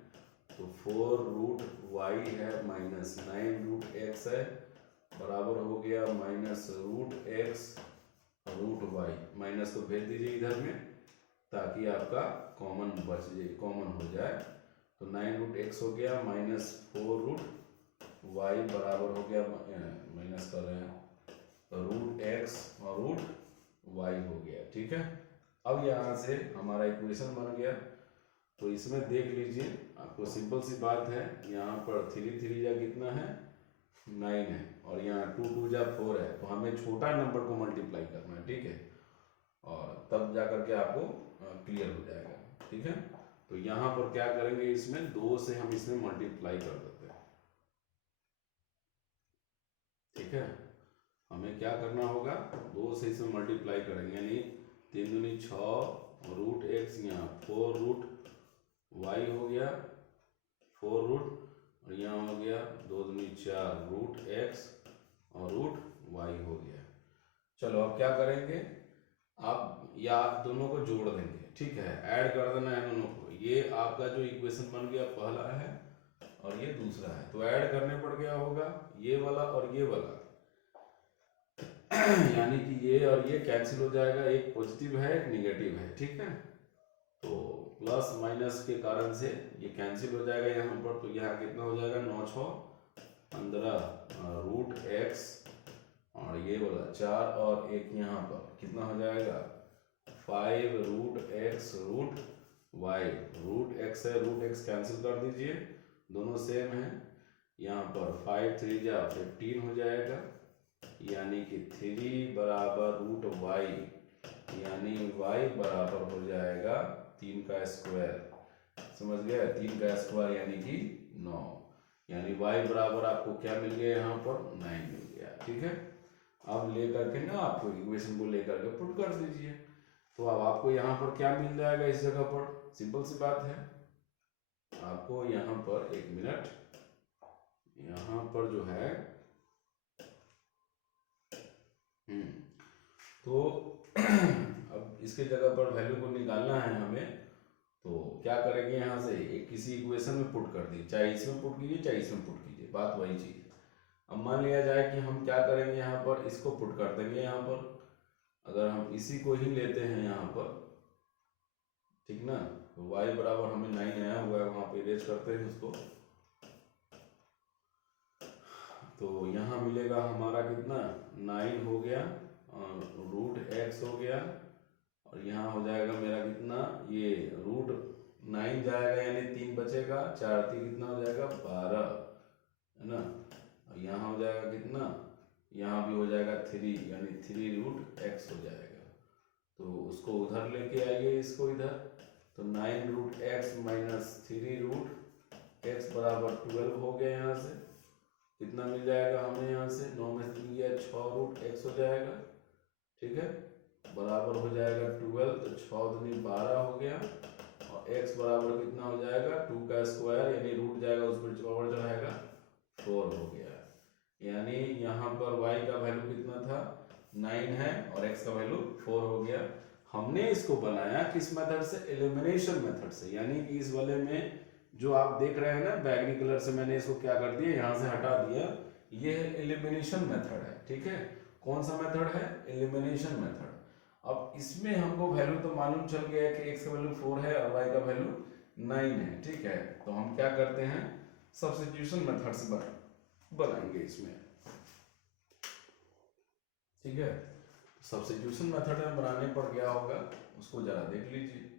तो 4 रूट वाई है माइनस 9 रूट एक्स है बराबर हो गया minus root x root y. Minus को भेज दीजिए इधर में ताकि आपका कॉमन बच जाए, कॉमन हो जाए। तो 9 रूट एक्स हो गया माइनस 4 रूट वाई बराबर हो गया, माइनस कर रहे हैं, रूट एक्स और रूट वाई हो गया। ठीक है, अब यहाँ से हमारा इक्वेशन बन गया। तो इसमें देख लीजिए, आपको सिंपल सी बात है, यहाँ पर 3 3 जा कितना है 9 है और यहाँ 2 2 जा 4 है, तो हमें छोटा नंबर को मल्टीप्लाई करना है। ठीक है, और तब जा करके आपको क्लियर हो जाएगा। ठीक है, तो यहाँ पर क्या करेंगे, इसमें 2 से हम इसमें मल्टीप्लाई कर देते हैं। ठीक है, हमें क्या करना होगा, 2 से इसमें मल्टीप्लाई करेंगे, यानी 3 दूनी 6 रूट एक्स, यहाँ 4 रूट वाई हो गया 4 रूट, और यहाँ हो गया 2 दूनी 4 रूट एक्स और रूट वाई हो गया। चलो अब क्या करेंगे, आप या दोनों को जोड़ देंगे। ठीक है, ऐड कर देना है दोनों को। ये आपका जो इक्वेशन बन गया पहला है और ये दूसरा है, तो ऐड करने पड़ गया होगा ये वाला और ये वाला यानी कि ये और ये कैंसिल हो जाएगा, एक पॉजिटिव है एक निगेटिव है। ठीक है, तो प्लस माइनस के कारण से ये कैंसिल हो जाएगा यहाँ पर, तो यहाँ कितना हो जाएगा 9 6 15 रूट एक्स और ये वाला 4 और 1 यहाँ पर कितना हो जाएगा 5 root x root y. Root x है, रूट एक्स कैंसिल कर दीजिए, दोनों सेम है। यहाँ पर 5 3 जा 15 हो जाएगा, यानी कि 3 बराबर रूट वाई, यानी y बराबर हो जाएगा 3 का स्क्वायर। समझ गया, 3 का स्क्वायर यानी कि 9, यानी y बराबर आपको क्या मिल गया यहाँ पर 9 मिल गया। ठीक है, अब लेकर के ना आपको इक्वेशन को लेकर के पुट कर दीजिए, तो अब आपको यहाँ पर क्या मिल जाएगा इस जगह पर, सिंपल सी बात है, आपको यहाँ पर 1 मिनट, यहाँ पर जो है तो अब इसके जगह पर वैल्यू को निकालना है हमें, तो क्या करेंगे, यहाँ से एक किसी इक्वेशन में पुट कर दी, चाहे इसमें पुट कीजिए चाहे इसमें पुट कीजिए, बात वही चीज। अब मान लिया जाए कि हम क्या करेंगे, यहाँ पर इसको पुट कर देंगे। यहाँ पर अगर हम इसी को ही लेते हैं यहाँ पर, ठीक ना, तो y बराबर हमें 9 आया हुआ है, वहां पे इरेज करते हैं उसको, तो यहाँ मिलेगा हमारा कितना 9 हो गया और रूट एक्स हो गया, और यहाँ हो जाएगा मेरा कितना, ये रूट 9 जाएगा यानी 3 बचेगा, 4 3 कितना हो जाएगा 12 है ना, और यहाँ हो जाएगा कितना, यहाँ भी हो जाएगा 3 यानी 3 रूट एक्स हो जाएगा। तो उसको उधर लेके आइए, इसको इधर, तो 9 root x minus 3 root x बराबर 12 हो गया। यहाँ से कितना मिल जाएगा हमें, यहाँ से 9 में 3 गया 6 रूट एक्स हो जाएगा। ठीक है, बराबर हो जाएगा 12, तो 6 दूनी 12 हो गया, और x बराबर कितना हो जाएगा 2 का स्क्वायर, यानी रूट जाएगा उस पर पावर चढ़ाएगा 4 हो गया, यानी यहाँ पर y का वैल्यू कितना था 9 है और x का वैल्यू 4 हो गया। हमने इसको बनाया किस मेथड से, एलिमिनेशन मेथड से, यानी कि इस वाले में जो आप देख रहे हैं ना बैगनी कलर से, मैंने इसको क्या कर दिया यहाँ से हटा दिया, ये एलिमिनेशन मेथड है। ठीक है, कौन सा मेथड है, एलिमिनेशन मेथड। अब इसमें हमको वैल्यू तो मालूम चल गया है कि x का वैल्यू 4 है और y का वैल्यू 9 है। ठीक है, तो हम क्या करते हैं, सब्स्टिट्यूशन मेथड से बनाएंगे इसमें। ठीक है, सब्स्टिट्यूशन मेथड में बनाने पर क्या होगा उसको जरा देख लीजिए।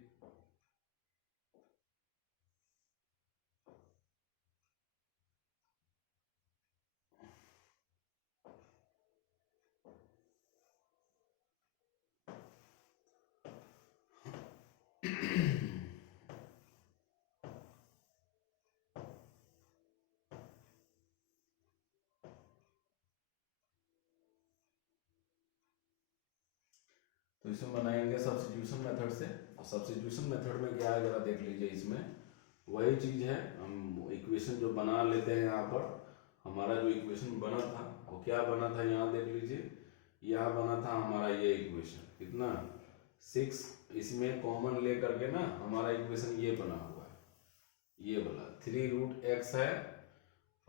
तो इसमें बनाएंगे सब्स्टिट्यूशन मेथड से। तो सब्स्टिट्यूशन मेथड में क्या है जरा देख लीजिए। इसमें वही चीज़ है, हम इक्वेशन जो बना लेते हैं यहाँ पर। हमारा जो इक्वेशन बना था वो क्या बना था, यहाँ देख लीजिए। यहाँ बना था हमारा ये इक्वेशन कितना 6, इसमें कॉमन ले करके ना हमारा इक्वेशन ये बना हुआ है, ये वाला 3√x है।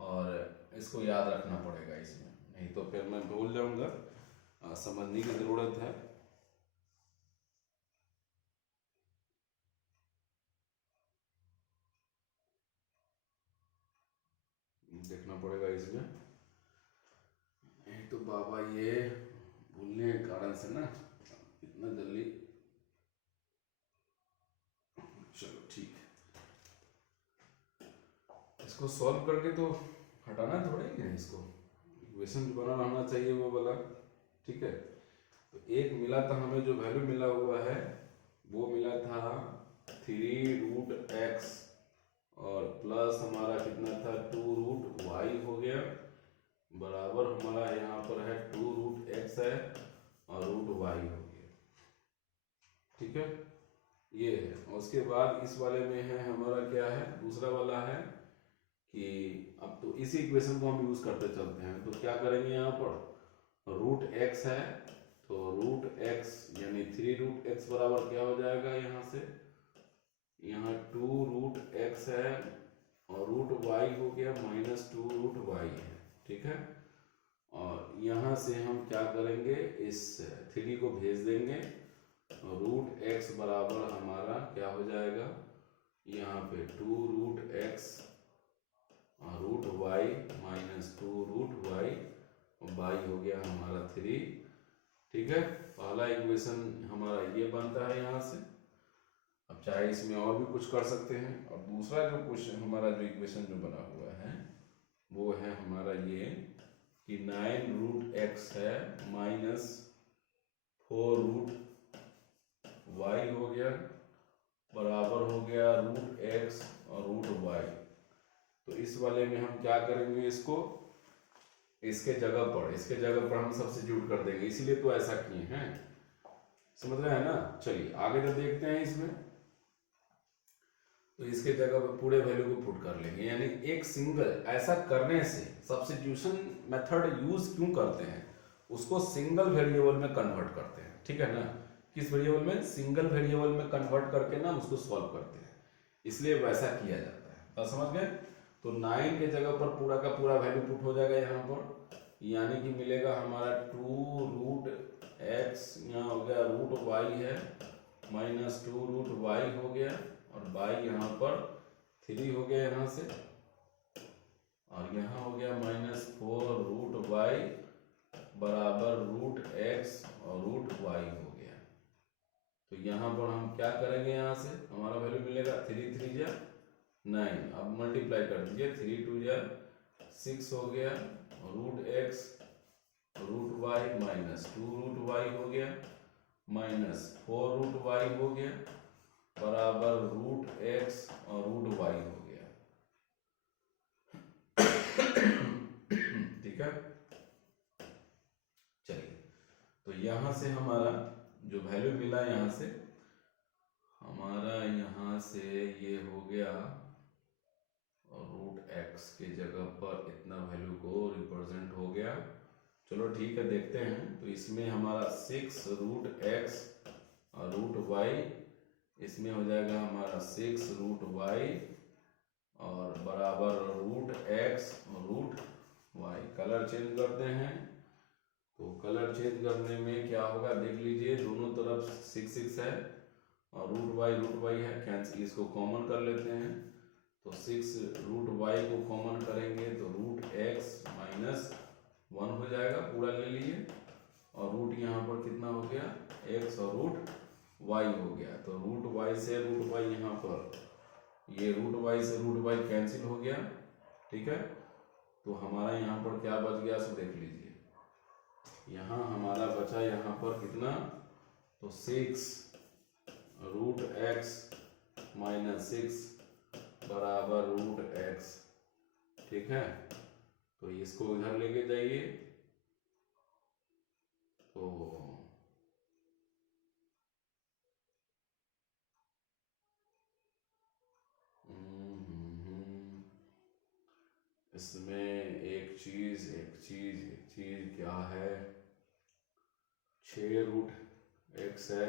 और इसको याद रखना पड़ेगा इसमें, नहीं तो फिर मैं भूल जाऊंगा, समझने की ज़रूरत है। देखना पड़ेगा इसमें, नहीं तो बाबा ये भूलने के कारण से ना इतना जल्दी। चलो ठीक है, इसको सॉल्व करके तो हटाना थोड़ा ही है, इसको इक्वेशन जो बना रहना चाहिए वो वाला। ठीक है, तो एक मिला था हमें, जो वैल्यू मिला हुआ है वो मिला था 3√x और प्लस हमारा कितना था 2√y हो गया, बराबर हमारा यहाँ पर है 2√x है और √y हो गया। ठीक है, ये है। और उसके बाद इस वाले में है हमारा क्या है, दूसरा वाला है कि अब तो इसी इक्वेशन को हम यूज करते चलते हैं। तो क्या करेंगे, यहाँ पर √x है तो √x यानी 3√x बराबर क्या हो जाएगा, यहाँ से यहाँ 2√x है और √y हो गया -2√y है। ठीक है, और यहाँ से हम क्या करेंगे, इस 3 को भेज देंगे। √x बराबर हमारा क्या हो जाएगा, यहाँ पे 2√x और √y -2√y, y हो गया हमारा 3। ठीक है, पहला इक्वेशन हमारा ये बनता है यहाँ से। अब चाहे इसमें और भी कुछ कर सकते हैं। और दूसरा जो क्वेश्चन हमारा जो इक्वेशन जो बना हुआ है वो है हमारा ये कि 9√x है -4√y हो गया, बराबर हो गया √x और √y। तो इस वाले में हम क्या करेंगे, इसको इसके जगह पर हम सब्स्टिट्यूट कर देंगे, इसीलिए तो ऐसा किए हैं। समझ रहे हैं ना। चलिए आगे तो देखते हैं इसमें। तो इसके जगह पर पूरे वैल्यू को पुट कर लेंगे, यानी एक सिंगल, ऐसा करने से सब्स्टिट्यूशन मेथड यूज क्यों करते हैं, उसको सिंगल वेरिएबल में कन्वर्ट करते हैं। ठीक है ना, किस वेरिएबल में, सिंगल वेरिएबल में कन्वर्ट करके ना उसको सॉल्व करते हैं, इसलिए वैसा किया जाता है। बात समझ गए। तो 9 के जगह पर पूरा का पूरा वैल्यू पुट हो जाएगा यहाँ पर, यानी कि मिलेगा हमारा 2√x, यहाँ हो गया √y है -2√y हो गया, और y यहाँ पर 3 हो गया यहाँ से, और यहाँ हो गया -4√y बराबर √x और √y हो गया। तो यहाँ पर हम क्या करेंगे, यहाँ से हमारा वैल्यू मिलेगा 3 3 जा 9, अब मल्टीप्लाई कर दीजिए, 3 2 जा 6 हो गया, √x √y -2√y हो गया, -4√y हो गया, बराबर √x और √y हो गया। ठीक है, चलिए तो यहां से हमारा जो वैल्यू मिला, यहां से हमारा यहाँ से ये हो गया, और √x के जगह पर इतना वैल्यू को रिप्रेजेंट हो गया। चलो ठीक है, देखते हैं। तो इसमें हमारा 6√x और √y, इसमें हो जाएगा हमारा 6√y और बराबर √x और √y। कलर चेंज करते हैं, तो कलर चेंज करने में क्या होगा देख लीजिए, दोनों तरफ 6 6 है और √y है, कैंसिल, इसको कॉमन कर लेते हैं। तो 6√y को कॉमन करेंगे तो √x -1 हो जाएगा, पूरा ले लीजिए, और रूट यहाँ पर कितना हो गया, x और √y हो गया। तो √y से √y यहाँ पर, ये √y से √y कैंसिल हो गया। ठीक है, तो हमारा यहाँ पर क्या बच गया, सो देख लीजिए। यहाँ हमारा बचा यहाँ पर कितना, तो 6√x -6 बराबर √x। ठीक है, तो इसको इधर लेके जाइए, तो इसमें एक चीज क्या है, 6√x है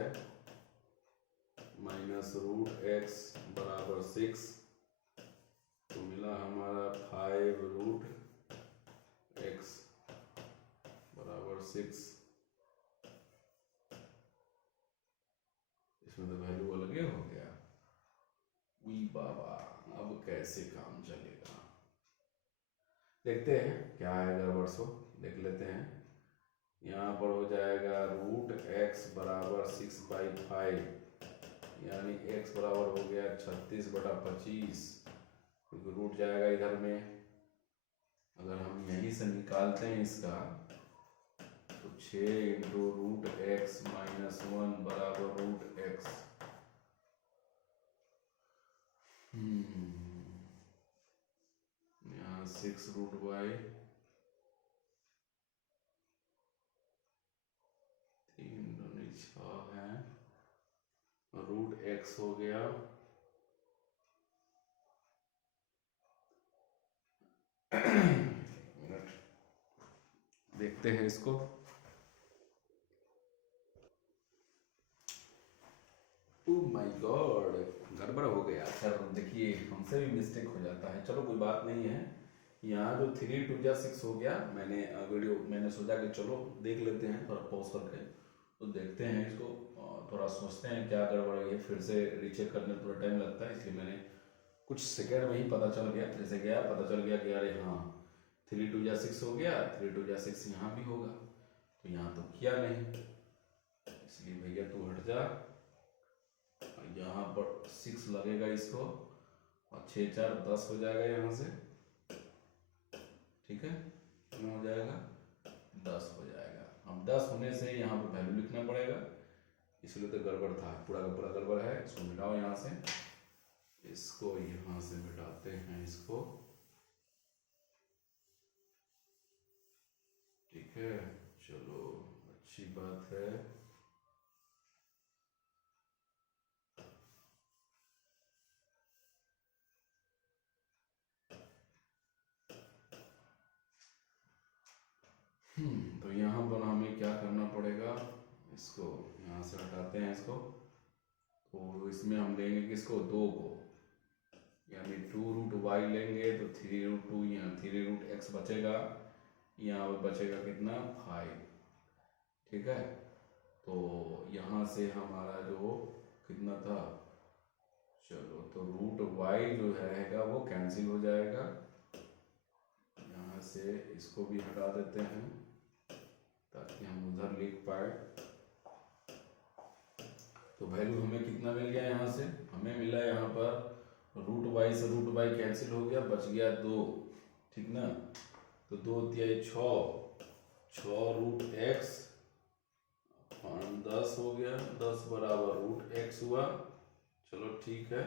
माइनस √x बराबर 6, तो मिला हमारा 5√x बराबर 6। इसमें तो वैल्यू अलग ही हो गया। उई बाबा, अब कैसे काम चलेगा, देखते हैं क्या है गड़बड़ सो, देख लेते हैं। यहाँ पर हो जाएगा √x बराबर 6/5, यानी x बराबर हो गया 36/25, क्योंकि रूट जाएगा इधर में। अगर हम यहीं से निकालते हैं इसका, तो 6 × √x - 1 बराबर √x। यहाँ 6√y 3 दूनी 6 है, √x हो गया मिनट, देखते हैं इसको। ओह माय गॉड, गड़बड़ हो गया सर। देखिए हमसे भी मिस्टेक हो जाता है, चलो कोई बात नहीं है। यहाँ जो 3 × 2 = 6 हो गया, मैंने सोचा कि चलो देख लेते हैं थोड़ा पॉज करके, तो देखते हैं इसको, थोड़ा सोचते हैं क्या गड़बड़ है। फिर से रीचेक करने में थोड़ा टाइम लगता है, इसलिए मैंने कुछ सेकेंड में ही पता चल गया, जैसे गया पता चल गया कि अरे हाँ 3 × 2 = 6 हो गया, 3 × 2 = 6 यहाँ भी होगा, तो यहाँ तो किया नहीं, इसलिए भैया तू हट जा। यहाँ पर 6 लगेगा इसको, और 6 × 4 = 10 हो जाएगा यहाँ से, ठीक है, कितना हो जाएगा 10 हो जाएगा। अब 10 होने से यहाँ पर वैल्यू लिखना पड़ेगा, इसलिए तो गड़बड़ था, पूरा का पूरा गड़बड़ है। इसको मिटाओ यहाँ से, इसको यहाँ से मिटाते हैं इसको, ठीक है, चलो अच्छी बात है। तो यहाँ पर हमें क्या करना पड़ेगा, इसको यहाँ से हटाते हैं इसको, तो इसमें हम लेंगे किसको, 2 को, यानी 2√y लेंगे तो 3√2, यहाँ 3√x बचेगा, यहाँ पर बचेगा कितना 5, ठीक है। तो यहाँ से हमारा जो कितना था, चलो तो √y जो रहेगा वो कैंसिल हो जाएगा, यहाँ से इसको भी हटा देते हैं ताकि हम उधर लिख पाए। तो वैल्यू हमें कितना मिल गया, यहाँ से हमें मिला यहाँ पर √y से √y कैंसिल हो गया, बच गया 2, ठीक ना। तो 2 × 3 = 6, 6√x 10 हो गया, 10 बराबर √x हुआ, चलो ठीक है।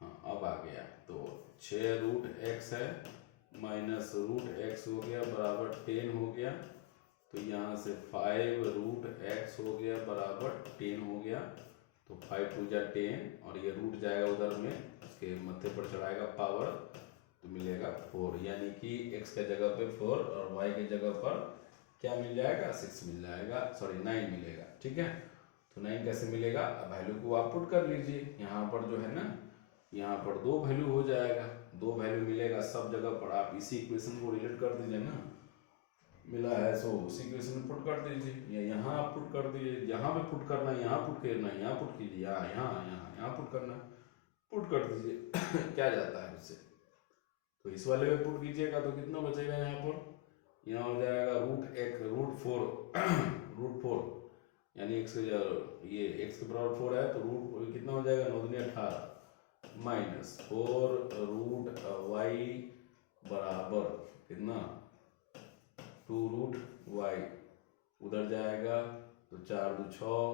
हाँ अब आ गया, तो 6√x है माइनस √x हो गया बराबर 10 हो गया, तो यहाँ से 5√x हो गया बराबर 10 हो गया, तो 5 × 2 = 10, और ये रूट जाएगा उधर में, उसके मत्थे पर चढ़ाएगा पावर, तो मिलेगा 4, यानी कि x के जगह पे 4 और y के जगह पर क्या मिल जाएगा, 6 मिल जाएगा, सॉरी 9 मिलेगा, ठीक है। तो 9 कैसे मिलेगा, अब वैल्यू को आप पुट कर लीजिए, यहाँ पर जो है ना, यहाँ पर 2 वैल्यू हो जाएगा, 2 वैल्यू मिलेगा सब जगह पर, आप इसी इक्वेशन को रिलेट कर दीजिए ना, मिला है सो उसी इक्वेशन में पुट कर दीजिए, या यहाँ आप पुट कर दीजिए, जहाँ पे पुट करना है यहाँ पुट करना है, यहाँ पुट कीजिए, यहाँ पुट करना है, पुट कर दीजिए क्या जाता है उससे। तो इस वाले में पुट कीजिएगा तो कितना बचेगा, यहाँ पर यहाँ हो जाएगा √4 यानी x ये x के बराबर 4 है, तो रूट कितना हो जाएगा 9 × 2 = 18 माइनस 4√y बराबर कितना 2√y, उधर जाएगा तो 4 × 2 = 6,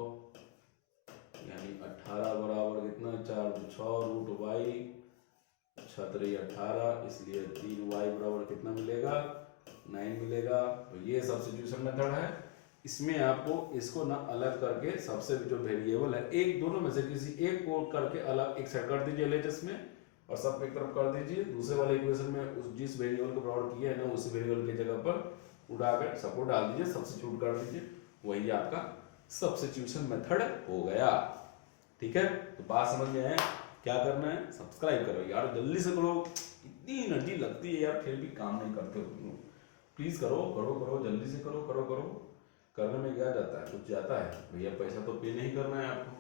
यानी 18 बराबर कितना 4 × 2 = 6√y, 6 × 3 = 18, इसलिए 3y बराबर कितना मिलेगा 9 मिलेगा। तो ये सब्स्टिट्यूशन मेथड है, इसमें आपको इसको ना अलग करके सबसे जो वेरिएबल है, एक दोनों में से किसी एक को करके अलग एक साइड कर दीजिए LHS में, और सब एक तरफ कर दीजिए। दूसरे वाले इक्वेशन में उस जिस वेरिएबल को प्लॉट किया है ना उसी वेरिएबल की जगह पर उड़ाकर सबको डाल दीजिए, सब्स्टिट्यूट कर दीजिए, वही आपका सब्स्टिट्यूशन मेथड हो गया। ठीक है, तो बात समझ में आया? क्या करना है, सब्सक्राइब करो यार, जल्दी से करो, इतनी एनर्जी लगती है यार फिर भी काम नहीं करते हो। प्लीज करो करो करो, जल्दी से करो करो करो। करने में क्या जाता है, कुछ जाता है भैया? पैसा तो पे नहीं करना है आपको,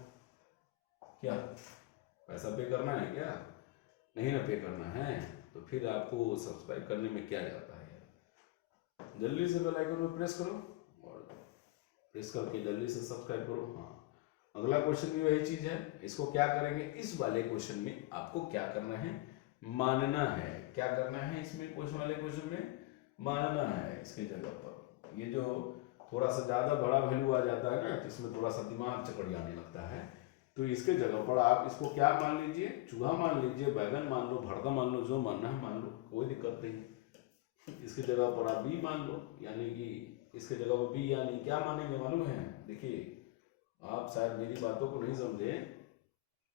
क्या पैसा पे करना है क्या? नहीं ना पे करना है, तो फिर आपको सब्सक्राइब करने में क्या जाता है यार? जल्दी से बेल आइकन पे प्रेस करो और प्रेस करके जल्दी से सब्सक्राइब करो। हाँ, अगला क्वेश्चन भी वही चीज है। इसको क्या करेंगे, इस वाले क्वेश्चन में आपको क्या करना है, मानना है। क्या करना है इसमें, क्वेश्चन वाले क्वेश्चन में मानना है। इसके जगह पर ये जो थोड़ा सा ज्यादा बड़ा वैल्यू आ जाता है ना, तो इसमें थोड़ा सा दिमाग चकड़ जाने लगता है। तो इसके जगह पर आप इसको क्या मान लीजिए, चूहा मान लीजिए, बैगन मान लो, भरता मान लो, जो मानना है मान लो, कोई दिक्कत नहीं। इसके जगह पर आप बी मान लो, यानी कि इसके जगह पर बी यानी क्या मानेंगे मालूम है? देखिए, आप शायद मेरी बातों को नहीं समझे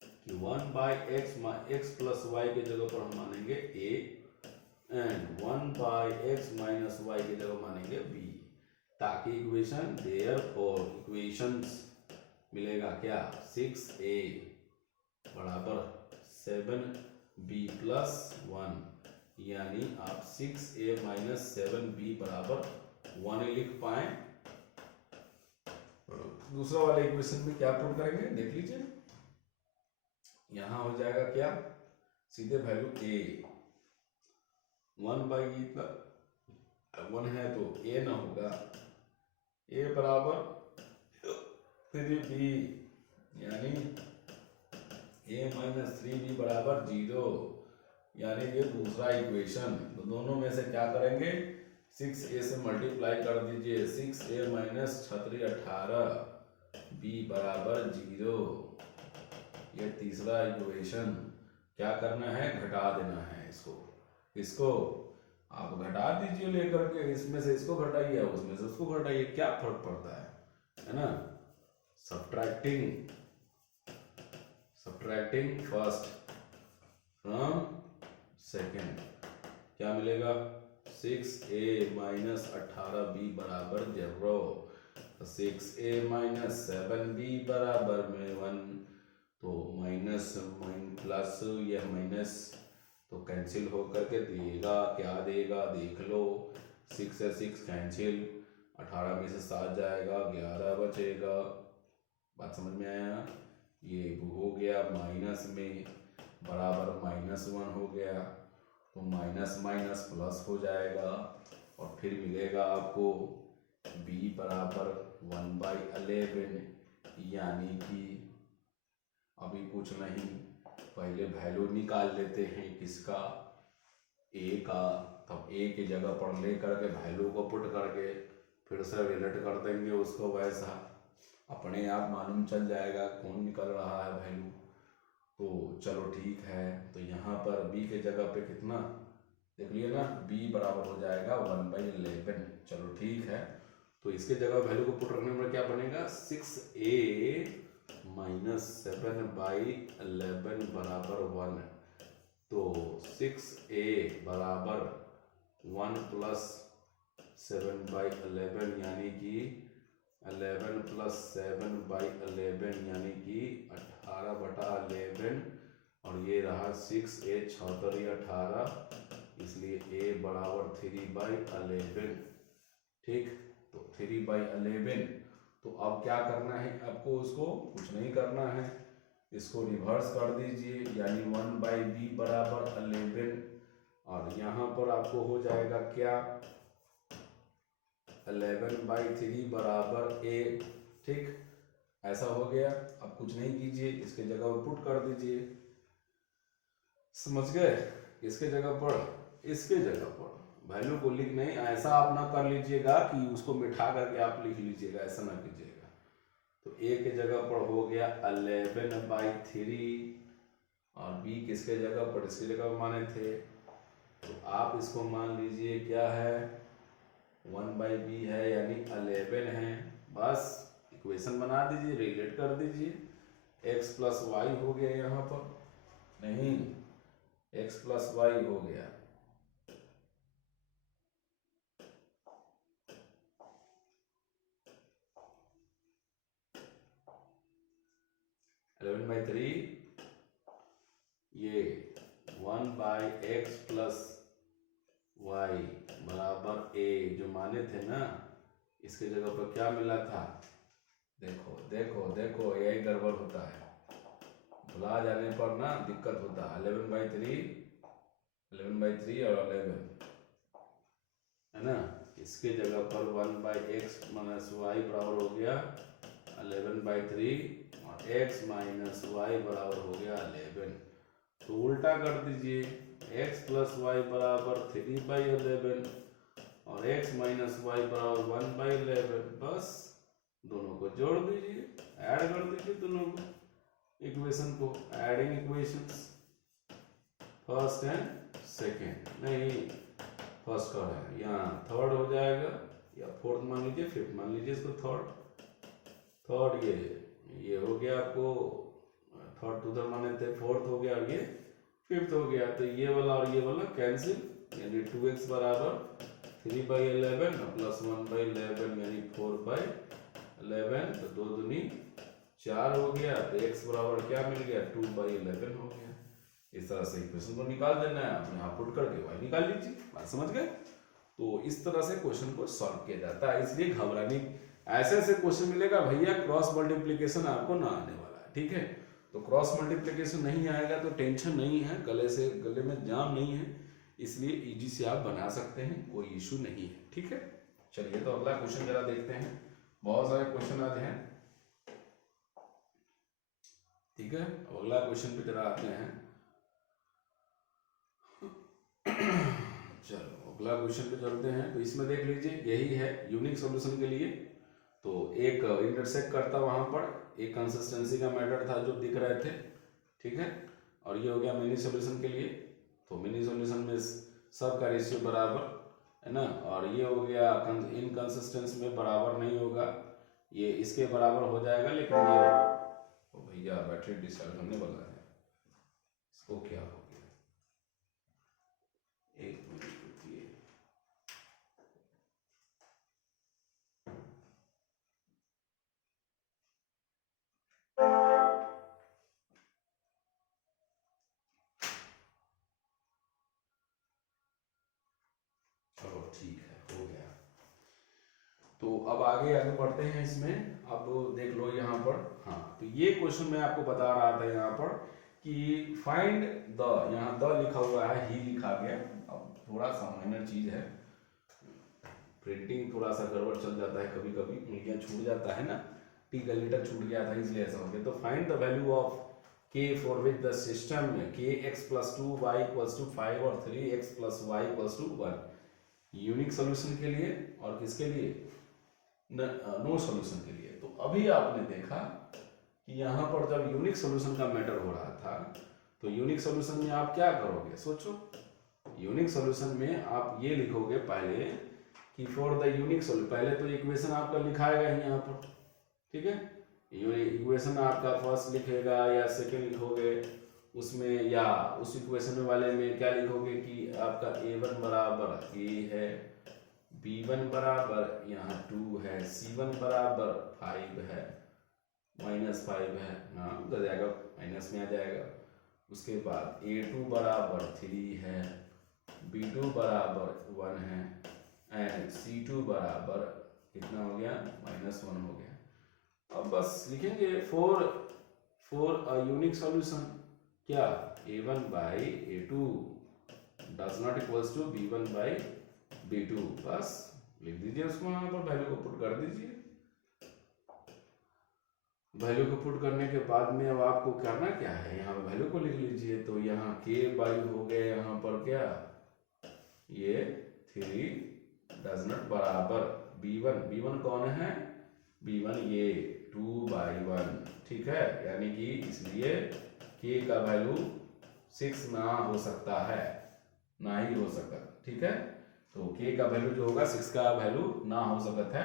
कि 1/x प्लस वाई के जगह पर हम मानेंगे a and 1/x minus Y के जगह मानेंगे b, ताकि इक्वेशन देयरफॉर इक्वेशंस मिलेगा क्या, 6a बराबर 7b प्लस 1, यानी आप 6a माइनस 7b बराबर 1 लिख पाए। दूसरा वाले इक्वेशन में क्या पुट करेंगे देख लीजिए, यहां हो जाएगा क्या, सीधे वैल्यू a 1/1 है तो a ना होगा, a बराबर 3b, यानी a माइनस 3b बराबर 0, यानी ये दूसरा इक्वेशन। तो दोनों में से क्या करेंगे, 6a से मल्टीप्लाई कर दीजिए, 6a माइनस 6 18 b बराबर 0। ये तीसरा इक्वेशन। क्या करना है, घटा देना है इसको आप घटा दीजिए लेकर के, इसमें से इसको घटाइए, उसमें से उसको घटाइए, क्या फर्क पड़ता है ना? सब्ट्रैक्टिंग फर्स्ट फ्रॉम सेकेंड, क्या मिलेगा, 6a माइनस 18b बराबर 0, 6a माइनस 7b बराबर में 1, तो माइनस प्लस या माइनस तो कैंसिल होकर के देगा, क्या देगा देख लो, 6 से 6 कैंसिल, 18 में से 7 जाएगा, 11 बचेगा। बात समझ में आया? ये हो गया माइनस में बराबर -1 हो गया, तो माइनस माइनस प्लस हो जाएगा, और फिर मिलेगा आपको b बराबर 1/11, यानी कि अभी कुछ नहीं, पहले वैल्यू निकाल लेते हैं किसका, a का, तब a की जगह पर ले करके वैल्यू को पुट करके फिर से रिलेट कर देंगे उसको, वैसा अपने आप मालूम चल जाएगा कौन निकल रहा है वैल्यू। तो चलो ठीक है, तो यहाँ पर b के जगह पे कितना देख लिए ना, b बराबर हो जाएगा 1/11। चलो ठीक है, तो इसके जगह वैल्यू को पुट रखने में क्या बनेगा, 6a माइनस 7/11 बराबर 1, तो 6a बराबर 1 प्लस 7/11, यानी कि 11 प्लस 7/11, यानी कि 18/11, और ये रहा 6a 6 18, इसलिए a बराबर 3/11। ठीक, तो 3/11। तो अब क्या करना है आपको, उसको कुछ नहीं करना है, इसको रिवर्स कर दीजिए, यानी 1/b बराबर 11, और यहाँ पर आपको हो जाएगा क्या, 11/3 बराबर a। ठीक, ऐसा हो गया। अब कुछ नहीं कीजिए, इसके जगह पर पुट कर दीजिए, समझ गए? इसके जगह पर वैल्यू को लिख नहीं, ऐसा आप ना कर लीजिएगा कि उसको मिठा करके आप लिख लीजिएगा, ऐसा ना कीजिएगा। तो a के जगह पर हो गया 11/3, और b किसके जगह पर, इसके जगह पर माने थे, तो आप इसको मान लीजिए क्या है, 1/b है, यानी 11 है। बस इक्वेशन बना दीजिए, रिलेट कर दीजिए, x प्लस वाई हो गया यहाँ पर, नहीं x प्लस वाई हो गया। इलेवन बाई थ्री, ये 1/x प्लस वाई बराबर a, जो माने थे ना, इसके जगह पर क्या मिला था? देखो देखो देखो, यही गड़बड़ होता है, भुला जाने पर ना दिक्कत होता है। 11/3 और 11 है ना, इसके जगह पर 1/x माइनस वाई बराबर हो गया 11/3 और x माइनस वाई बराबर हो गया 11। तो उल्टा कर दीजिए, x प्लस वाई बराबर 3/11 और x माइनस वाई बराबर 1/11। बस दोनों को जोड़ दीजिए, ऐड कर दीजिए दोनों को, इक्वेशन को, adding equations first and second, नहीं फर्स्ट का है, यहाँ थर्ड हो जाएगा या फोर्थ मान लीजिए, फिफ्थ मान लीजिए इसको, थर्ड ये हो गया आपको, थर्ड टू थर्ड माने थे, फोर्थ हो गया और ये फिफ्थ हो गया। तो ये वाला और ये वाला कैंसिल, यानी 2x बराबर 3/11 प्लस 1/11 यानी 4/11, तो 2 दूनी 4 हो गया। तो x बराबर क्या मिल गया? 2/11 हो गया। इस तरह से इक्वेशन को निकाल देना है, आप यहाँ पुट करके y निकाल लीजिए। बात समझ गए? तो इस तरह से क्वेश्चन को सॉल्व किया जाता है, इसलिए घबराने, ऐसे ऐसे क्वेश्चन मिलेगा भैया क्रॉस मल्टीप्लीकेशन आपको ना आने वाला है, ठीक है? तो क्रॉस मल्टीप्लीकेशन नहीं आएगा तो टेंशन नहीं है, गले में जाम नहीं है, इसलिए इजी से आप बना सकते हैं, कोई इशू नहीं है, ठीक है? चलिए तो अगला क्वेश्चन जरा देखते हैं, बहुत सारे क्वेश्चन आते हैं, ठीक है? अगला क्वेश्चन पे जरा आते हैं। चलो अगला क्वेश्चन पे चलते हैं। तो इसमें देख लीजिए, यही है यूनिक सॉल्यूशन के लिए। तो एक इंटरसेक्ट करता वहां पर एक कंसिस्टेंसी का मैटर था जो दिख रहे थे, ठीक है? और ये हो गया मिनी सॉल्यूशन के लिए। तो मिनी सॉल्यूशन में सब का रेशियो बराबर है ना, और ये हो गया इनकंसिस्टेंसी में बराबर नहीं होगा, ये इसके बराबर हो जाएगा, लेकिन ये ओ भैया बैटरी डिस्चार्ज होने वाला है, इसको क्या हो गया? एक मिनट रुकिए। चलो ठीक है, हो गया। तो अब आगे बढ़ते हैं इसमें। अब देख लो यहाँ पर, हाँ तो ये क्वेश्चन मैं आपको बता रहा था यहाँ पर कि फाइंड द, यहाँ द लिखा हुआ है, ही लिखा गया। अब थोड़ा सा माइनर चीज है, प्रिंटिंग थोड़ा सा गड़बड़ चल जाता है, कभी कभी उंगलियां छूट जाता है ना, टी का लीटर छूट गया था इसलिए ऐसा हो गया। तो find the value of k for which the system में kx + 2y = 5 और 3x + y = 1, यूनिक सॉल्यूशन के लिए और किसके लिए? नो सॉल्यूशन के लिए। तो अभी आपने देखा कि यहाँ पर जब यूनिक सॉल्यूशन का मैटर हो रहा था, तो यूनिक सॉल्यूशन में आप क्या करोगे? सोचो, यूनिक सॉल्यूशन में आप ये लिखोगे पहले कि फॉर द यूनिक सॉल्यूशन, पहले तो इक्वेशन आपका लिखाएगा ही यहाँ पर, ठीक है? इक्वेशन आपका फर्स्ट लिखेगा या सेकंड लिखोगे उसमें, या उस इक्वेशन वाले में क्या लिखोगे कि आपका a1 बराबर a है, b1 बराबर यहाँ 2 है, c1 बराबर 5 है, -5 है ना, उधर जाएगा माइनस में आ जाएगा। उसके बाद a2 बराबर 3 है, b2 बराबर 1 है, एंड c2 बराबर कितना हो गया? -1 हो गया। अब बस लिखेंगे फॉर अ यूनिक सॉल्यूशन, क्या? a1/a2 does not equals to b1/b2, बस लिख दीजिए उसको, यहाँ पर वैल्यू को पुट कर दीजिए। वैल्यू को पुट करने के बाद में अब आपको करना क्या है, यहाँ पे वैल्यू को लिख लीजिए। तो यहाँ k/u हो गए, यहाँ पर क्या, ये 3 डज नॉट बराबर b1 कौन है? b1 ये 2/1, ठीक है? यानी कि इसलिए k का वैल्यू 6 ना हो सकता है, ना ही हो सकता, ठीक है? तो k का वैल्यू जो होगा 6 का वैल्यू ना हो सकता है।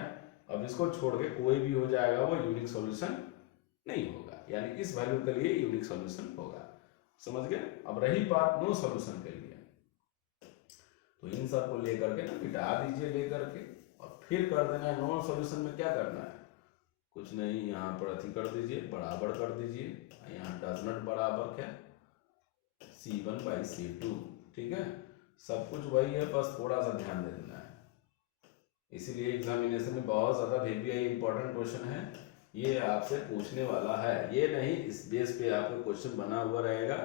अब इसको छोड़ के कोई भी हो जाएगा वो यूनिक सॉल्यूशन नहीं होगा, यानी इस वैल्यू के लिए यूनिक सॉल्यूशन होगा। समझ गए। अब रही बात नो सॉल्यूशन के लिए, तो इन सब को लेकर के ना मिटा दीजिए लेकर के, और फिर कर देना है नो सॉल्यूशन में क्या करना है, कुछ नहीं, यहाँ पर अथी कर दीजिए, बराबर कर दीजिए, यहाँ डज नॉट बराबर क्या C1 बाई C2, ठीक है, सब कुछ वही है, बस थोड़ा सा ध्यान दे देना है। इसीलिए एग्जामिनेशन में बहुत ज़्यादा VBI इंपॉर्टेंट क्वेश्चन है, ये आपसे पूछने वाला है, ये नहीं इस बेस पे आपका क्वेश्चन बना हुआ रहेगा,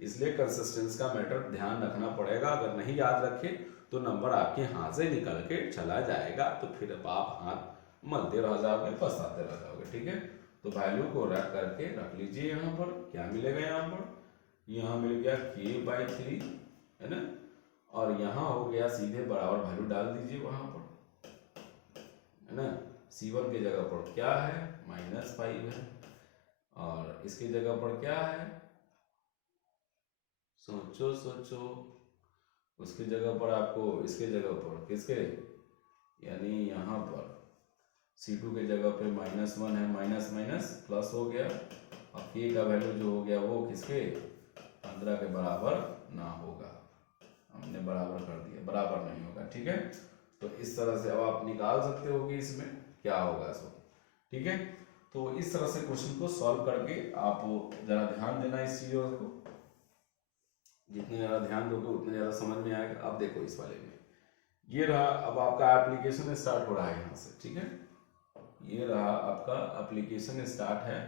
इसलिए कंसिस्टेंस का मैटर ध्यान रखना पड़ेगा। अगर नहीं याद रखे तो नंबर आपके हाथ से निकल के चला जाएगा, तो फिर आप हाथ मलते रह जाओगे, पछताते रह जाओगे, ठीक है। तो वैल्यू को रख करके रख लीजिए, यहाँ पर क्या मिलेगा, यहाँ मिल गया K/3 है ना, और यहाँ हो गया सीधे बराबर वैल्यू डाल दीजिए वहाँ पर, है ना। C1 की जगह पर क्या है -5 है, और इसकी जगह पर क्या है, सोचो सोचो, उसकी जगह पर आपको, इसके जगह पर किसके, यानी यहाँ पर C2 के जगह पे -1 है, माइनस माइनस प्लस हो गया, और K का वैल्यू जो हो गया वो किसके 15 के बराबर ना होगा, हमने बराबर कर दिया, बराबर नहीं होगा, ठीक है। तो इस तरह से अब आप निकाल सकते हो कि इसमें क्या होगा सो, ठीक है। तो इस तरह से क्वेश्चन को सॉल्व करके आप जरा ध्यान देना इस चीजों को, जितने ज़्यादा ध्यान दोगे उतने ज़्यादा समझ में आएगा। अब देखो इस वाले में ये रहा, अब आपका एप्लीकेशन स्टार्ट हो रहा है यहाँ से, ठीक है, ये रहा आपका एप्लीकेशन स्टार्ट है।